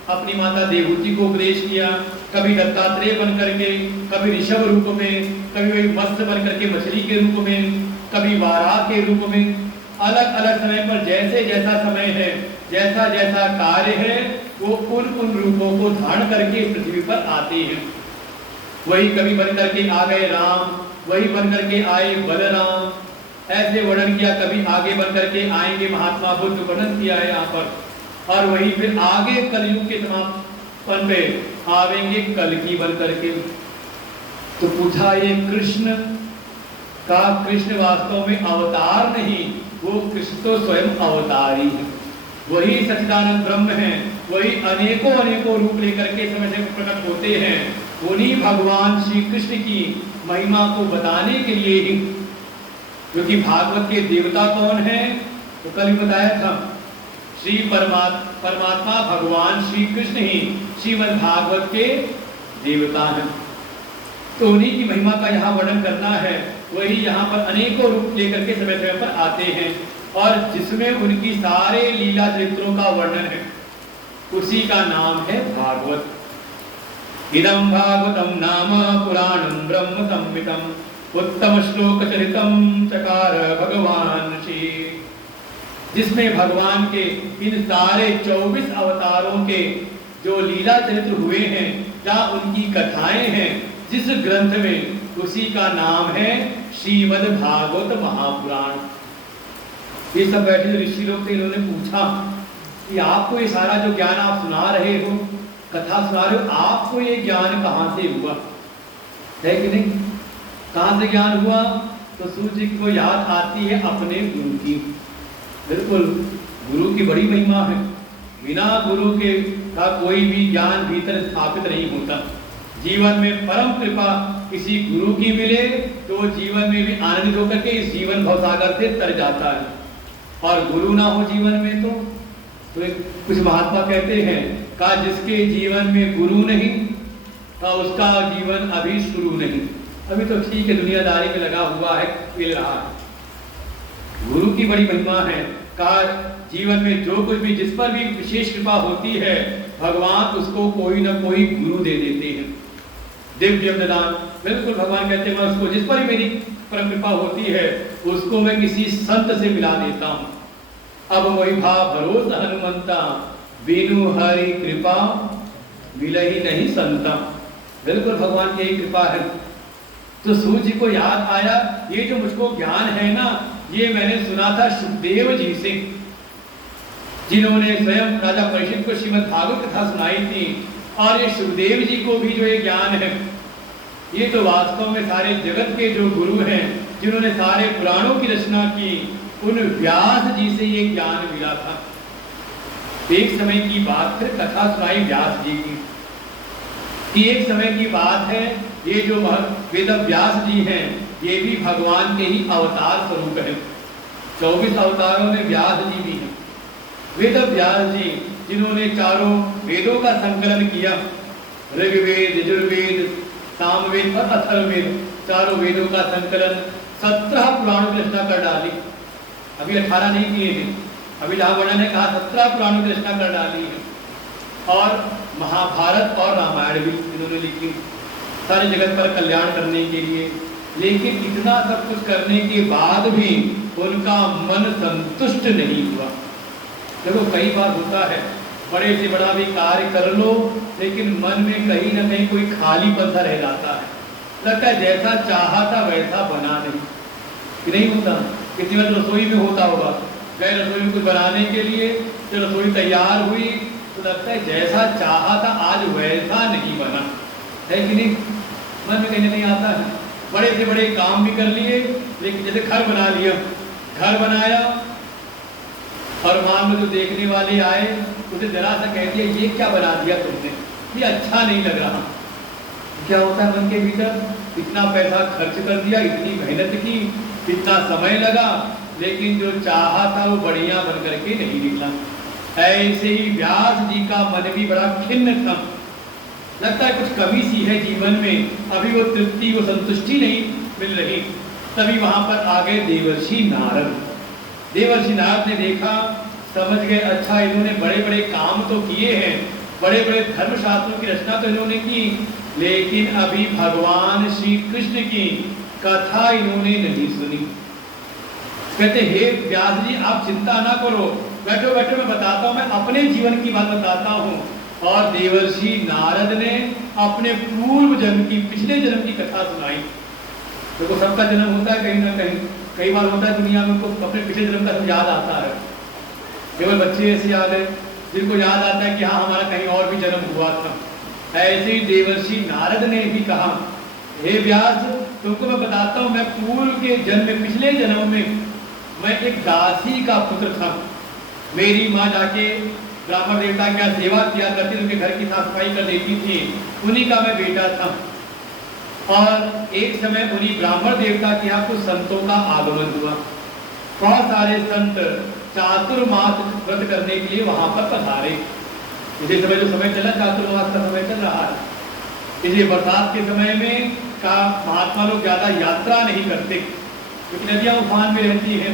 अपनी माता देवहूति को उपदेश किया। कभी दत्तात्रेय बन करके, कभी ऋषभ रूप में, कभी वही मत्स्य बन करके मछली के रूप में, कभी वाराह के रूप में। अलग अलग समय पर जैसे जैसा समय है, जैसा जैसा कार्य है, वो उन रूपों को धारण करके पृथ्वी पर आते हैं। वही कभी बन करके आ गए राम, वही बन करके आए बलराम, ऐसे वर्णन किया। कभी आगे बन करके आएंगे महात्मा बुद्ध, वर्णन किया है यहाँ पर। और वही फिर आगे कलयुग के समापन पे आवेंगे कल्कि बन करके। तो पूछा ये कृष्ण का, कृष्ण वास्तव में अवतार नहीं, वो कृष्ण तो स्वयं अवतारी है, वही सच्चिदानंद ब्रह्म है, वही अनेकों अनेकों रूप लेकर के समय से प्रकट होते हैं। उन्हीं भगवान श्री कृष्ण की महिमा को बताने के लिए ही, क्योंकि भागवत के देवता कौन है तो कल ही बताया था, श्री परमात्मा भगवान श्री कृष्ण ही श्रीमद् भागवत के देवता हैं। तो उन्हीं की महिमा का यहाँ वर्णन करना है। वही यहाँ पर अनेकों रूप लेकर के समय समय पर आते हैं, और जिसमें उनकी सारे लीला चरित्रों का वर्णन है, उसी का नाम है भागवत। इदं भागवतम नाम पुराणं ब्रह्म संहितम् उत्तम श्लोक चरितम चकार भगवान श्री। जिसमें भगवान के इन सारे 24 अवतारों के जो लीला चरित्र हुए हैं, जहाँ उनकी कथाएं हैं, जिस ग्रंथ में, उसी का नाम है श्रीमद् भागवत महापुराण। ये सब बैठे ऋषि लोग थे, इन्होंने पूछा कि आपको ये सारा जो ज्ञान आप सुना रहे हो, कथा सुना रहे हो, आपको ये ज्ञान कहाँ से हुआ है कि नहीं? कहाँ से ज्ञान हुआ? तो सूर्य जी को याद आती है अपने गुरु की। बिल्कुल, गुरु की बड़ी महिमा है। बिना गुरु के का कोई भी ज्ञान भीतर स्थापित नहीं होता। जीवन में परम कृपा किसी गुरु की मिले तो जीवन में भी आनंदित होकर के इस जीवन भवसागर से तर जाता है। और गुरु ना हो जीवन में तो कुछ महात्मा कहते हैं का जिसके जीवन में गुरु नहीं का उसका जीवन अभी शुरू नहीं। अभी तो ठीक है, दुनियादारी में लगा हुआ है, खेल रहा है। गुरु की बड़ी महिमा है का जीवन में जो कुछ भी, जिस पर भी विशेष कृपा होती है, भगवान उसको कोई ना कोई गुरु दे देते हैं। दिव्य दान, बिल्कुल भगवान कहते हैं मैं उसको, जिस पर भी मेरी परम कृपा होती है, उसको मैं किसी संत से मिला देता हूँ। अब वही भाव भरोसा हनुमंता, बिनु हरि कृपा मिलहि नहीं संता। बिल्कुल भगवान की कृपा है। तो सूर्य जी को याद आया, ये जो मुझको ज्ञान है ना, ये मैंने सुना था सुखदेव जी से, जिन्होंने स्वयं राजा परीक्षित को श्रीमद् भागवत कथा सुनाई थी। और ये सुखदेव जी को भी जो ये ज्ञान है ये तो वास्तव में सारे जगत के जो गुरु हैं, जिन्होंने सारे पुराणों की रचना की, उन व्यास जी से ये ज्ञान मिला था। एक समय की बात, फिर कथा सुनाई व्यास जी की कि एक समय की बात है, ये जो वेद व्यास जी हैं, ये भी भगवान के ही अवतार स्वरूप हैं। 24 अवतारों में व्यास जी भी हैं। वेद व्यास जी जिन्होंने चारों वेदों का संकलन किया, ऋग्वेद, यजुर्वेद, सामवेद और अथर्ववेद, चारों वेदों का संकलन, 17 पुराणों की रचना कर डाली। अभी 18 नहीं किए हैं, अभी रावण ने कहा 17 पुराणों की रचना कर डाली है। और महाभारत और रामायण भी इन्होंने लिखी, सारे जगत पर कल्याण करने के लिए। लेकिन इतना सब कुछ करने के बाद भी उनका मन संतुष्ट नहीं हुआ। देखो कई बार होता है, बड़े से बड़ा भी कार्य कर लो, लेकिन मन में कहीं ना कहीं कोई खालीपन सा रह जाता है। लगता है जैसा चाहा था वैसा बना नहीं, कि नहीं होता। कितनी बार रसोई में होता होगा, गए रसोई में कुछ बनाने के लिए, जब रसोई तैयार हुई तो लगता है जैसा चाहा था आज वैसा नहीं बना, है कि नहीं? मन में कहीं नहीं आता है। बड़े से बड़े काम भी कर लिए, लेकिन जैसे घर बना लिया, घर बनाया और मान लो जो देखने वाले आए, उसे जरा सा कह दिया ये क्या बना दिया तुमने, ये अच्छा नहीं लग रहा। क्या होता है मन के भीतर? इतना पैसा खर्च कर दिया, इतनी मेहनत की, इतना समय लगा, लेकिन जो चाहा था वो बढ़िया बन करके नहीं निकला। ऐसे ही व्यास जी का मन भी बड़ा खिन्न था। लगता है कुछ कमी सी है जीवन में, अभी वो तृप्ति, वो संतुष्टि नहीं मिल रही। तभी वहां पर आ गए देवर्षि नारद। देवर्षि नारद ने देखा, समझ गए, अच्छा इन्होंने बड़े बड़े काम तो किए हैं, बड़े बड़े धर्मशास्त्रों की रचना तो इन्होंने की, लेकिन अभी भगवान श्री कृष्ण की कथा इन्होंने नहीं सुनी। कहते हे व्यास जी आप चिंता ना करो, बैठो बैठो मैं बताता हूँ, मैं अपने जीवन की बात बताता हूँ। और देवर्षि नारद ने अपने पूर्व जन्म की, पिछले जन्म की कथा सुनाई। देखो सबका जन्म होता है कहीं ना कहीं, कई बार होता है दुनिया में उनको अपने पिछले जन्म का सब याद आता है। केवल बच्चे ऐसे याद है जिनको याद आता है कि हाँ हमारा कहीं और भी जन्म हुआ था। ऐसे ही देवर्षि नारद ने भी कहा हे व्यास तुमको मैं बताता हूँ, मैं पूर्व के जन्म में, पिछले जन्म में मैं एक दासी का पुत्र था। मेरी माँ जाके ब्राह्मण देवता की सेवा किया करती, उनके घर की साफ सफाई कर देती थी, उन्हीं का मैं बेटा था। और एक समय उन्हीं ब्राह्मण देवता के यहाँ कुछ संतों का आगमन हुआ। बहुत सारे संत चातुर्मास व्रत करने के लिए वहां पर पधारे। इसी समय जो समय चला, चातुर्मास का समय चल रहा है, इसलिए बरसात के समय में का महात्मा लोग ज्यादा यात्रा नहीं करते, क्योंकि नदियां उफान में रहती हैं,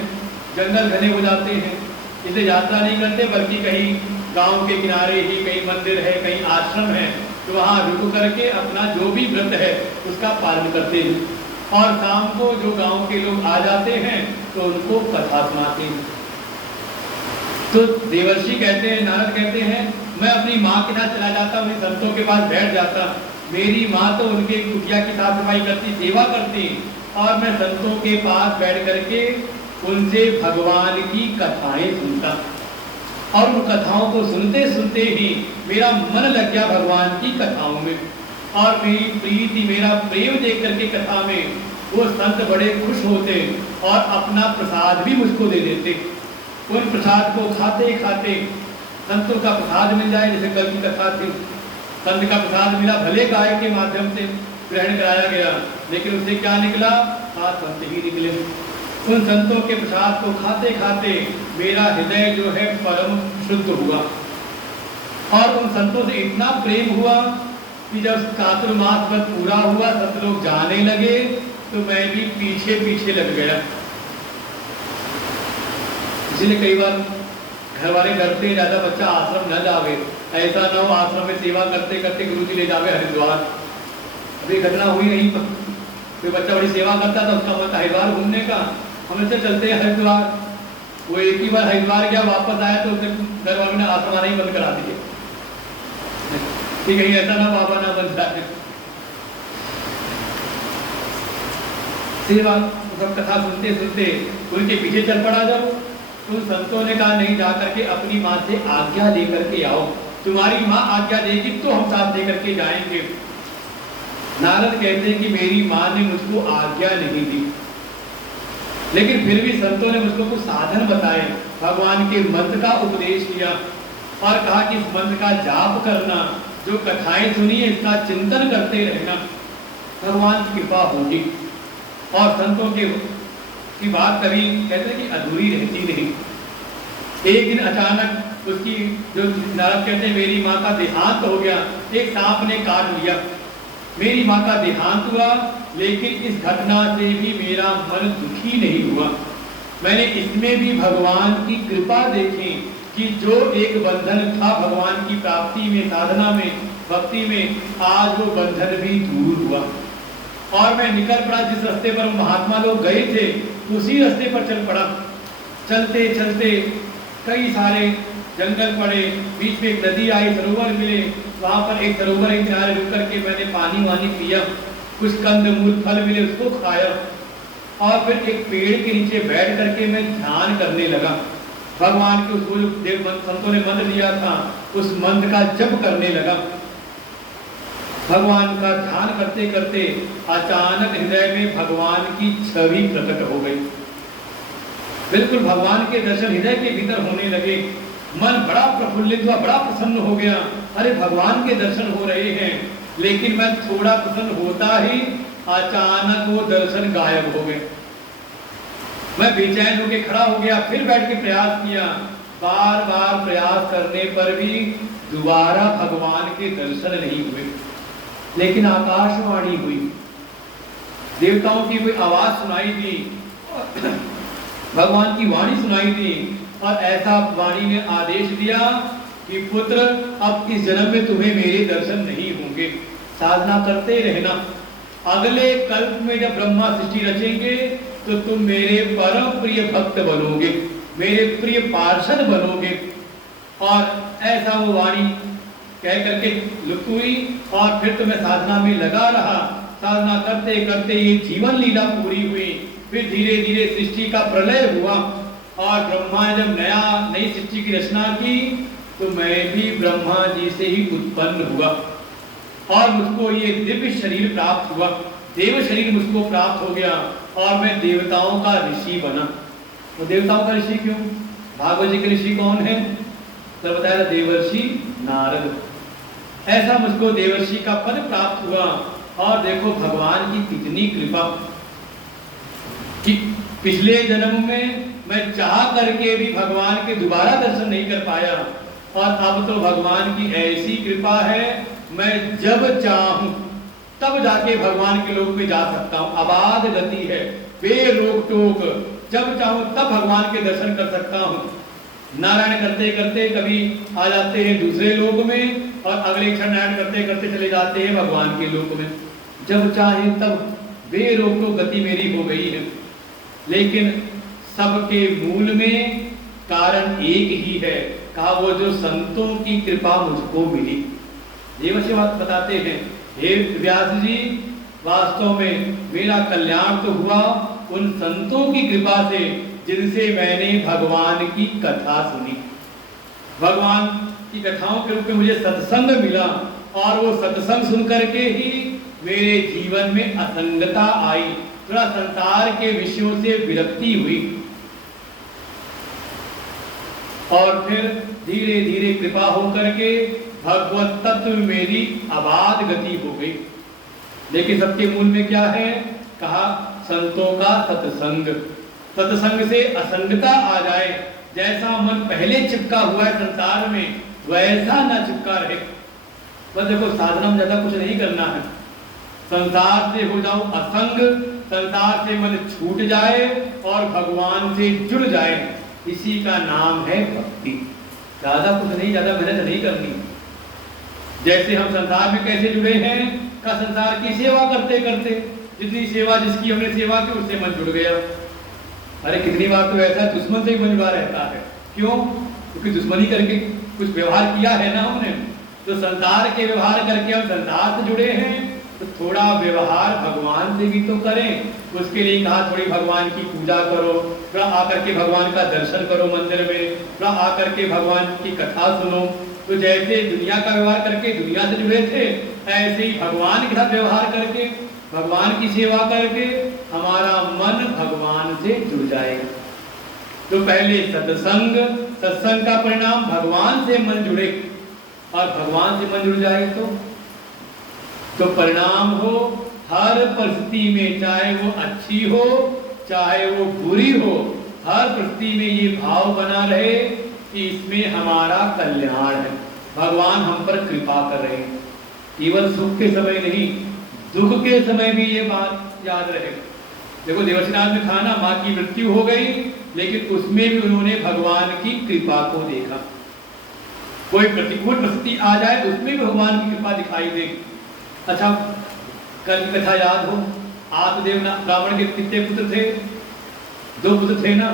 जंगल घने हो जाते हैं, इसलिए यात्रा नहीं करते, बल्कि कहीं गांव के किनारे ही कहीं मंदिर है, कहीं आश्रम है, तो वहाँ रुक करके अपना जो भी व्रत है उसका पालन करते हैं। और शाम को जो गांव के लोग आ जाते हैं तो उनको कथा सुनाते हैं। तो देवर्षि कहते हैं, नारद कहते हैं, मैं अपनी माँ के साथ चला जाता हूँ, संतों के पास बैठ जाता। मेरी माँ तो उनके कुटिया की साफ सफाई करती, सेवा करती, और मैं संतों के पास बैठ करके उनसे भगवान की कथाएं सुनता। और उन कथाओं को सुनते सुनते ही मेरा मन लग गया भगवान की कथाओं में, और मेरी प्रीति, मेरा प्रेम देख करके कथा में वो संत बड़े खुश होते और अपना प्रसाद भी मुझको दे देते। उन प्रसाद को खाते खाते, संतों का प्रसाद मिल जाए, जैसे कल की कथा थी, संत का प्रसाद मिला, भले गाय के माध्यम से ग्रहण कराया गया, लेकिन उससे क्या निकला? सात संत ही निकले। उन संतों के प्रसाद को खाते खाते मेरा हृदय जो है परम शुद्ध हुआ, और उन संतों से इतना प्रेम हुआ कि जब चातुर्मास व्रत पूरा हुआ, सब लोग जाने लगे, तो मैं भी पीछे पीछे लग गया। इसलिए कई बार घर वाले डरते ज्यादा बच्चा आश्रम न जावे, ऐसा न हो आश्रम में सेवा करते करते गुरुजी ले जावे हरिद्वार। अभी घटना हुई नहीं, कोई बच्चा बड़ी सेवा करता था, उसका मन हरिद्वार घूमने का, हम से चलते हैं हरिद्वार। वो एक ही बार हरिद्वार गया, वापस आया तो उसने घर वालों ने आश्रम आना ही बंद करा दिए कि कहीं ऐसा ना बाबा ना बन जाए। सेवा सब कथा सुनते सुनते उनके पीछे चल पड़ा। जब उन संतों ने कहा नहीं, जा करके अपनी माँ से आज्ञा लेकर के आओ, तुम्हारी माँ आज्ञा देगी तो हम साथ लेकर के जाएंगे। नारद कहते हैं कि मेरी माँ ने मुझको आज्ञा नहीं दी, लेकिन फिर भी संतों ने मुझको कुछ साधन बताए, भगवान के मंत्र का उपदेश दिया और कहा कि इस मंत्र का जाप करना, जो कथाएं सुनी है इसका चिंतन करते रहना, भगवान की कृपा होगी। और संतों की बात कभी कहते हैं कि अधूरी रहती नहीं। एक दिन अचानक उसकी, जो नारद कहते हैं मेरी माँ का देहांत हो गया, एक सांप ने काट लिया, मेरी माँ का देहांत हुआ, लेकिन इस घटना से भी मेरा मन दुखी नहीं हुआ। मैंने इसमें भी भगवान की कृपा देखी कि जो एक बंधन था भगवान की प्राप्ति में, साधना में, भक्ति में, आज वो बंधन भी दूर हुआ और मैं निकल पड़ा। जिस रास्ते पर महात्मा लोग गए थे उसी रास्ते पर चल पड़ा। चलते चलते कई सारे जंगल पड़े, बीच में एक नदी आई, सरोवर मिले, वहां पर एक सरोवर के किनारे रुक करके मैंने पानी वानी पिया, कुछ कंद मूल फल मिले उसको खाया और फिर एक पेड़ के नीचे बैठ करके मैं ध्यान करने लगा। भगवान के उसको जो देव संतों ने मंत्र दिया था उस मंत्र का जप करने लगा। भगवान का ध्यान करते करते अचानक हृदय में भगवान की छवि प्रकट हो गई। बिल्कुल भगवान के दर्शन हृदय के भीतर होने लगे। मन बड़ा प्रफुल्लित हुआ, बड़ा प्रसन्न हो गया। अरे भगवान के दर्शन हो रहे हैं, लेकिन मैं थोड़ा प्रसन्न होता ही अचानक वो दर्शन गायब हो गए। मैं बेचैन होकर खड़ा हो गया, फिर बैठ के प्रयास किया। बार बार प्रयास करने पर भी दोबारा भगवान के दर्शन नहीं हुए, लेकिन आकाशवाणी हुई, देवताओं की कोई आवाज सुनाई दी, भगवान की वाणी सुनाई दी और ऐसा वाणी ने आदेश दिया कि पुत्र अब इस जन्म में तुम्हें मेरे दर्शन नहीं होंगे, साधना करते रहना। अगले कल्प में जब ब्रह्मा सृष्टि रचेंगे तो तुम मेरे परम प्रिय भक्त बनोगे, मेरे प्रिय पार्षद बनोगे। और ऐसा वो वाणी कह करके लुप्त हुई और फिर तो मैं साधना में लगा रहा। साधना करते करते ये जीवन लीला पूरी हुई। फिर धीरे धीरे सृष्टि का प्रलय हुआ और ब्रह्मा ने जब नई सृष्टि की रचना की तो मैं भी ब्रह्मा जी से ही उत्पन्न हुआ और मुझको ये दिव्य शरीर प्राप्त हुआ, देव शरीर मुझको प्राप्त हो गया और मैं देवताओं का ऋषि बना। तो देवताओं का ऋषि क्यों? भागवत जी के ऋषि कौन है? तो बताया देवर्षि नारद। ऐसा मुझको देवर्षि का पद प्राप्त हुआ। और देखो भगवान की कितनी कृपा कि पिछले जन्म में मैं चाह करके भी भगवान के दोबारा दर्शन नहीं कर पाया और अब तो भगवान की ऐसी कृपा है, मैं जब चाहूं तब जाके भगवान के लोक में जा सकता हूं। अबाध गति है, बेरोक टोक, जब चाहूं तब भगवान के दर्शन कर सकता हूं। नारायण करते करते कभी आ जाते हैं दूसरे लोक में और अगले क्षण नारायण करते करते चले जाते हैं भगवान के लोक में। जब चाहे तब बेरोक टोक गति मेरी हो गई है। लेकिन सबके मूल में कारण एक ही है, कहा वो जो संतों की कृपा मुझको मिली। देवर्षि बात बताते हैं, हे व्यास जी, वास्तव में मेरा कल्याण तो हुआ उन संतों की कृपा से जिनसे मैंने भगवान की कथा सुनी। भगवान की कथाओं के रूप में मुझे सत्संग मिला और वो सत्संग सुन करके ही मेरे जीवन में असंगता आई, थोड़ा संसार के विषयों से विरक्ति हुई और फिर धीरे धीरे कृपा हो करके भगवत तत्व में मेरी अबाध गति हो गई। लेकिन सबके मूल में क्या है? कहा संतों का सत्संग। सत्संग से असंगता आ जाए, जैसा मन पहले चिपका हुआ है संसार में वैसा ना चिपका रहे। बस देखो साधना में ज्यादा कुछ नहीं करना है, संसार से हो जाओ असंग, संसार से मन छूट जाए और भगवान से जुड़ जाए, इसी का नाम है भक्ति। ज्यादा कुछ नहीं, ज्यादा मेहनत नहीं करनी। जैसे हम संसार में कैसे जुड़े हैं, का संसार की सेवा करते करते, जितनी सेवा जिसकी हमने सेवा की उससे मन जुड़ गया। अरे कितनी बार तो ऐसा दुश्मन से ही मन जुड़ा रहता है। क्यों? क्योंकि दुश्मनी करके कुछ व्यवहार किया है ना हमने। तो संसार के व्यवहार करके हम संसार से जुड़े हैं, तो थोड़ा व्यवहार भगवान से भी तो करें। उसके लिए कहा थोड़ी भगवान की पूजा करो, थोड़ा आकर के भगवान का दर्शन करो मंदिर में, थोड़ा आकर के भगवान की कथा सुनो। तो जैसे दुनिया का व्यवहार करके दुनिया से जुड़े थे, ऐसे ही भगवान के साथ व्यवहार करके, भगवान की सेवा करके हमारा मन भगवान से जुड़ जाएगा। तो पहले सत्संग, सत्संग का परिणाम भगवान से मन जुड़े, और भगवान से मन जुड़ जाए तो परिणाम हो हर परिस्थिति में, चाहे वो अच्छी हो चाहे वो बुरी हो, हर परिस्थिति में ये भाव बना रहे कि इसमें हमारा कल्याण है, भगवान हम पर कृपा कर रहे हैं। केवल सुख के समय नहीं, दुख के समय भी ये बात याद रहे। देखो देवर्षिनाथ में खाना, माँ की मृत्यु हो गई, लेकिन उसमें भी उन्होंने भगवान की कृपा को देखा। कोई प्रतिकूल परिस्थिति आ जाए उसमें भी भगवान की कृपा दिखाई दे। अच्छा, कल की कथा याद हो, आत्मदेव रावण के कितने पुत्र थे? 2 पुत्र थे ना,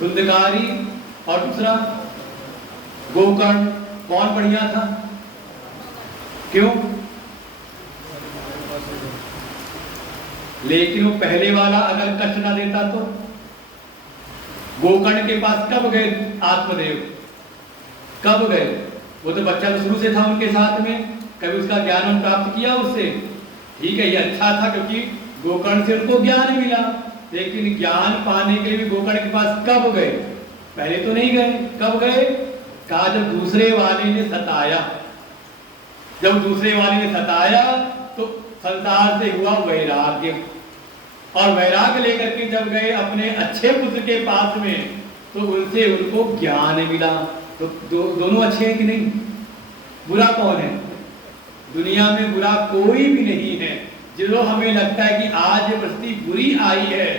धुंधकारी और दूसरा गोकर्ण। कौन बढ़िया था? क्यों? लेकिन वो पहले वाला अगर कष्ट ना देता तो? गोकर्ण के पास कब गए आत्मदेव? कब गए? वो तो बच्चा तो शुरू से था उनके साथ में, कभी उसका ज्ञान प्राप्त किया उससे? ठीक है, ये अच्छा था क्योंकि गोकर्ण से उनको ज्ञान मिला, लेकिन ज्ञान पाने के लिए गोकर्ण के पास कब गए? पहले तो नहीं गए। कब गए? कहा जब दूसरे वाले ने सताया। जब दूसरे वाले ने सताया तो संसार से हुआ वैराग्य, और वैराग्य लेकर के जब गए अपने अच्छे पुत्र के पास में तो उनसे उनको ज्ञान मिला। तो दोनों अच्छे हैं कि नहीं? बुरा कौन है? दुनिया में बुरा कोई भी नहीं है। जो हमें लगता है कि आज ये परिस्थिति बुरी आई है,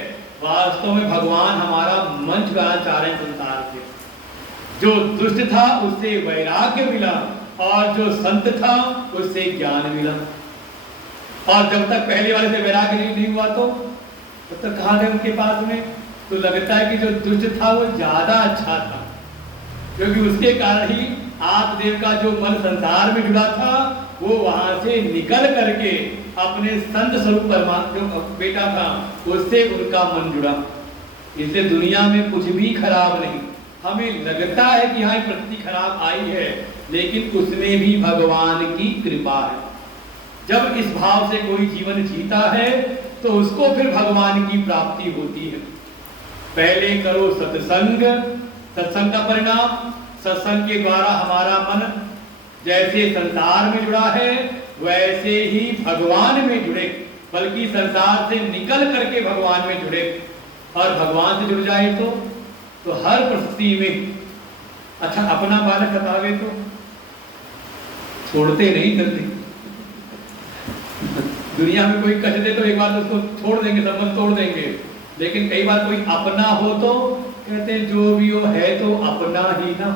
वास्तव में भगवान हमारा मन छुड़ाना चाह रहे हैं संसार से। जो दुष्ट था उससे वैराग्य मिला, और जो संत था उससे ज्ञान मिला। और जब तक पहले वाले से वैराग्य नहीं हुआ तो तब तक कहाँ गए उनके पास में? तो लगता है कि जो दुष्ट था वो ज्यादा अच्छा था, क्योंकि उसके कारण ही आत्मदेव का जो मन संसार में जुड़ा था वो वहां से निकल करके अपने संत स्वरूप परमात्मा जो बेटा था उससे उनका मन जुड़ा। इसलिए दुनिया में कुछ भी खराब नहीं। हमें लगता है कि हाँ परिस्थिति खराब आई है, लेकिन उसमें भी भगवान की कृपा है। जब इस भाव से कोई जीवन जीता है तो उसको फिर भगवान की प्राप्ति होती है। पहले करो सत्संग, सत्संग का परिणाम, सत्संग के द्वारा हमारा मन जैसे संसार में जुड़ा है वैसे ही भगवान में जुड़े, बल्कि संसार से निकल करके भगवान में जुड़े। और भगवान से जुड़ जाए तो हर परिस्थिति में, अच्छा अपना बालक सतावे तो छोड़ते नहीं करते। दुनिया में कोई कष्ट दे तो एक बार तो उसको छोड़ देंगे, संबंध तोड़ देंगे, लेकिन कई बार कोई अपना हो तो कहते हैं जो भी हो है तो अपना ही ना।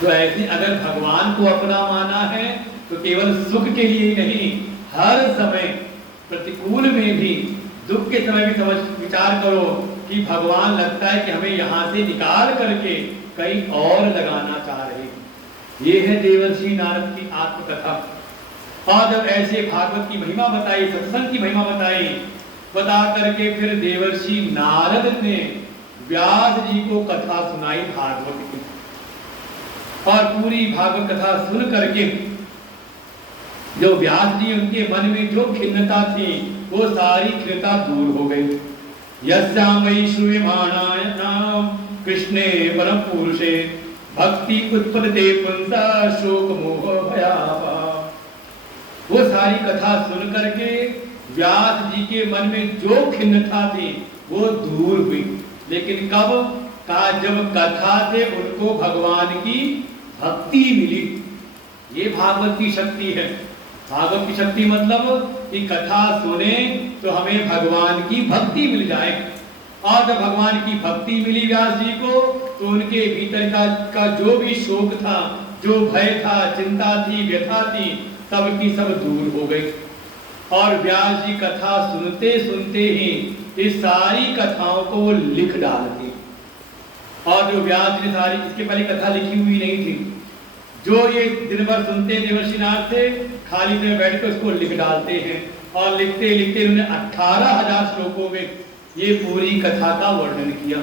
तो ऐसे अगर भगवान को अपना माना है तो केवल सुख के लिए नहीं, हर समय प्रतिकूल में भी, दुख के समय भी समझ विचार करो कि भगवान लगता है कि हमें यहाँ से निकाल करके कहीं और लगाना चाह रहे। ये है देवर्षि नारद की आत्मकथा। और जब ऐसे भागवत की महिमा बताई, सत्संग की महिमा बताई, बता करके फिर देवर्षि नारद ने व्यास जी को कथा सुनाई भागवत की। और पूरी भागवत कथा सुन करके जो व्यास जी उनके मन में जो खिन्नता थी वो सारी खिन्नता दूर हो गई। यस्यामयि श्रूयमाणाय नाम कृष्णे परम पुरुषे भक्ति उत्पद्यते पुंसा शोक मोह भयापा। वो सारी कथा सुन करके व्यास जी के मन में जो खिन्नता थी वो दूर हुई। लेकिन कब? कहा जब कथा से उनको भगवान की भक्ति मिली। ये भागवत की शक्ति है। भागवत की शक्ति मतलब कि कथा सुने तो हमें भगवान की भक्ति मिल जाए। और जब भगवान की भक्ति मिली व्यास जी को तो उनके भीतर का जो भी शोक था, जो भय था, चिंता थी, व्यथा थी, सब की सब दूर हो गई। और व्यास जी कथा सुनते सुनते ही इस सारी कथाओं को लिख डालते। और जो व्यास जी ने सारी, इसके पहले कथा लिखी हुई नहीं थी, जो ये दिन भर सुनते देवर्षि नारद से खाली में बैठ कर उसको लिख डालते हैं। और लिखते लिखते उन्होंने 18,000 श्लोकों में ये पूरी कथा का वर्णन किया।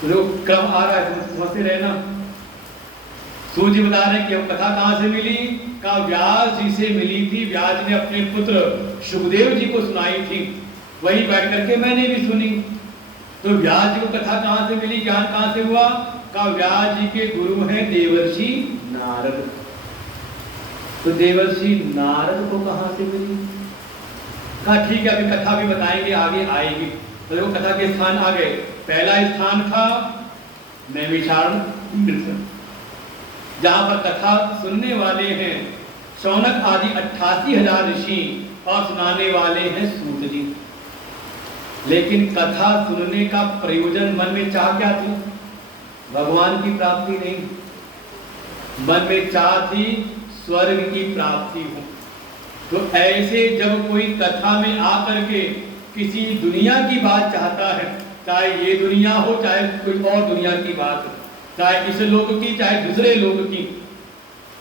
तो जो क्रम आ रहा है समझते रहना। सूत जी बता रहे हैं कि हम कथा कहाँ से मिली, का व्यास जी से मिली थी। व्यास ने अपने पुत्र सुखदेव जी को सुनाई थी, वही बैठ करके मैंने भी सुनी। तो व्यास जी को कथा कहाँ से मिली, ज्ञान कहाँ से हुआ, का व्यास जी के गुरु हैं देवर्षि नारद। तो देवर्षि नारद को कहाँ से मिली, कहा ठीक है अभी कथा भी बताएंगे, आगे आएगी। तो वो कथा के स्थान आ गए। पहला स्थान था नैमिषारण्य, जहां पर कथा सुनने वाले हैं शौनक आदि 88,000 ऋषि और सुनाने वाले हैं सूत जी। लेकिन कथा सुनने का प्रयोजन मन में चाह क्या थी, भगवान की प्राप्ति नहीं, मन में चाह थी स्वर्ग की प्राप्ति हो। तो ऐसे जब कोई कथा में आकर के किसी दुनिया की बात चाहता है, चाहे ये दुनिया हो चाहे कोई और दुनिया की बात हो, चाहे इस लोक की चाहे दूसरे लोक की,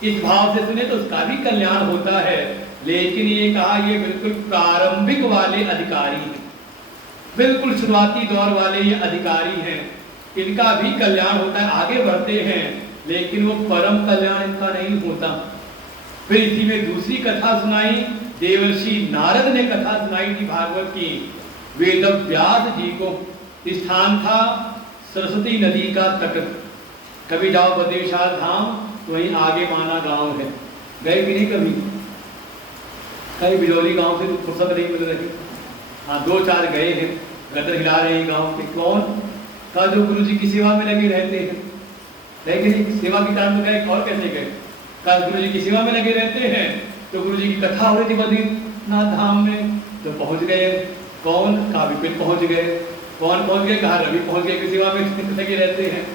इस भाव से सुने तो उसका भी कल्याण होता है। लेकिन ये कहा ये बिल्कुल प्रारंभिक वाले अधिकारी हैं, बिल्कुल शुरुआती दौर वाले ये अधिकारी हैं, इनका भी कल्याण होता है, आगे बढ़ते हैं, लेकिन वो परम कल्याण इनका नहीं होता। फिर इसी में दूसरी कथा सुनाई, देवर्षि नारद ने कथा सुनाई थी भागवत की। वेद व्यास जी को स्थान था सरस्वती नदी का तट। कभी जाओ बद्रीशाल धाम तो वहीं आगे माना गांव है, गए भी नहीं कभी, कहीं बिजौली गांव से फुर्सत नहीं मिल रही। हाँ 2-4 गए हैं, गदर हिला रहे हैं गांव के। कौन का, जो गुरु जी की सेवा में लगे रहते हैं, लेकिन सेवा के कारण गए, और कैसे गए, का गुरु जी की सेवा में लगे रहते हैं। तो गुरु जी की कथा हो रही थी बद्रीनाथ धाम में, तो पहुंच गए। कौन, का विपिन पहुंच गए। कौन पहुंच गए, कहा रवि पहुंच गए, की सेवा में लगे रहते हैं।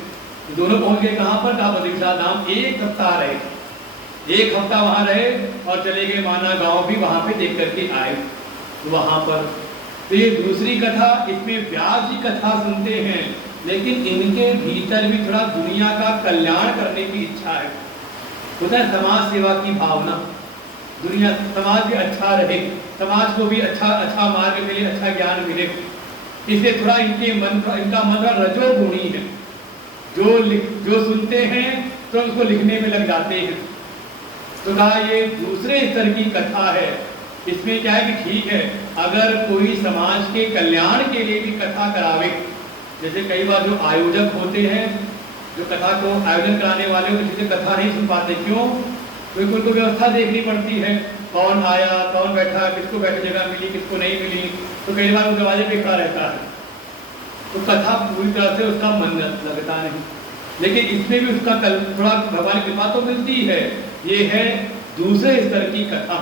दोनों पहुंच गए कहां पर, कहा बद्रीनाथ धाम। 1 सप्ताह रहे, 1 हफ्ता वहां रहे और चले गए माना गांव भी वहां पे देख करके आए वहां पर। तो ये दूसरी कथा, इसमें व्यास जी कथा सुनते हैं, लेकिन इनके भीतर भी थोड़ा दुनिया का कल्याण करने की इच्छा है, होता है समाज सेवा की भावना, दुनिया समाज भी अच्छा रहे, समाज को भी अच्छा मार्ग मिले, अच्छा ज्ञान मिले। इसलिए थोड़ा इनका मन रजोगुणी है, जो सुनते हैं तो उसको लिखने में लग जाते हैं। तो कहा ये दूसरे स्तर की कथा है। इसमें क्या है कि ठीक है अगर कोई समाज के कल्याण के लिए भी कथा करावे, जैसे कई बार जो आयोजक होते हैं, जो कथा को आयोजन कराने वाले होते हैं, कथा नहीं सुन पाते, क्यों, क्योंकि उनको व्यवस्था देखनी पड़ती है, कौन आया कौन बैठा, किसको बैठने जगह मिली किसको नहीं मिली, तो कई बार वो दरवाजे पे खड़ा रहता है, तो कथा पूरी तरह से उसका मन लगता नहीं। लेकिन इसमें भी उसका थोड़ा भगवान की कृपा तो मिलती है। ये है दूसरे स्तर की कथा।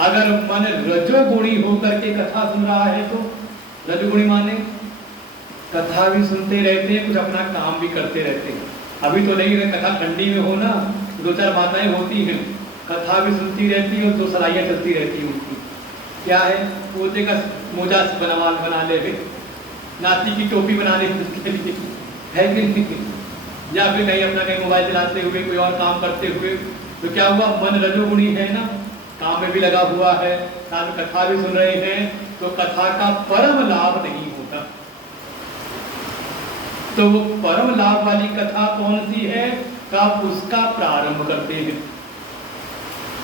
अगर मन रजोगुणी होकर के कथा सुन रहा है तो, रजोगुणी माने कथा भी सुनते रहते हैं, कुछ अपना काम भी करते रहते हैं। अभी तो नहीं, कथा ठंडी में हो ना, 2-4 बातें होती हैं, कथा भी सुनती रहती है और 2 सलाइयाँ चलती रहती है उनकी। क्या है, पोते का मोजा बना ले, नाती की टोपी बनाने के लिए है कि नहीं, या फिर कहीं अपना कहीं मोबाइल चलाते हुए कोई और काम करते हुए, तो क्या हुआ, मन रजोगुणी है ना, काम में भी लगा हुआ है, साथ में कथा भी सुन रहे हैं, तो कथा का परम लाभ नहीं होता। तो वो परम लाभ वाली कथा कौन सी है, का उसका प्रारंभ करते हैं।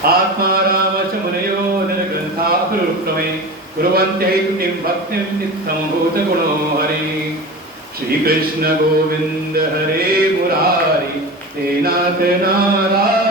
आत्मा रामच मुनयो निर्ग्रंथा प्रमे कुर्वन्ते किं भक्तिं नित्यमभूत गुणो हरि। श्री कृष्ण गोविंद हरे मुरारी, ते नाथ नारायण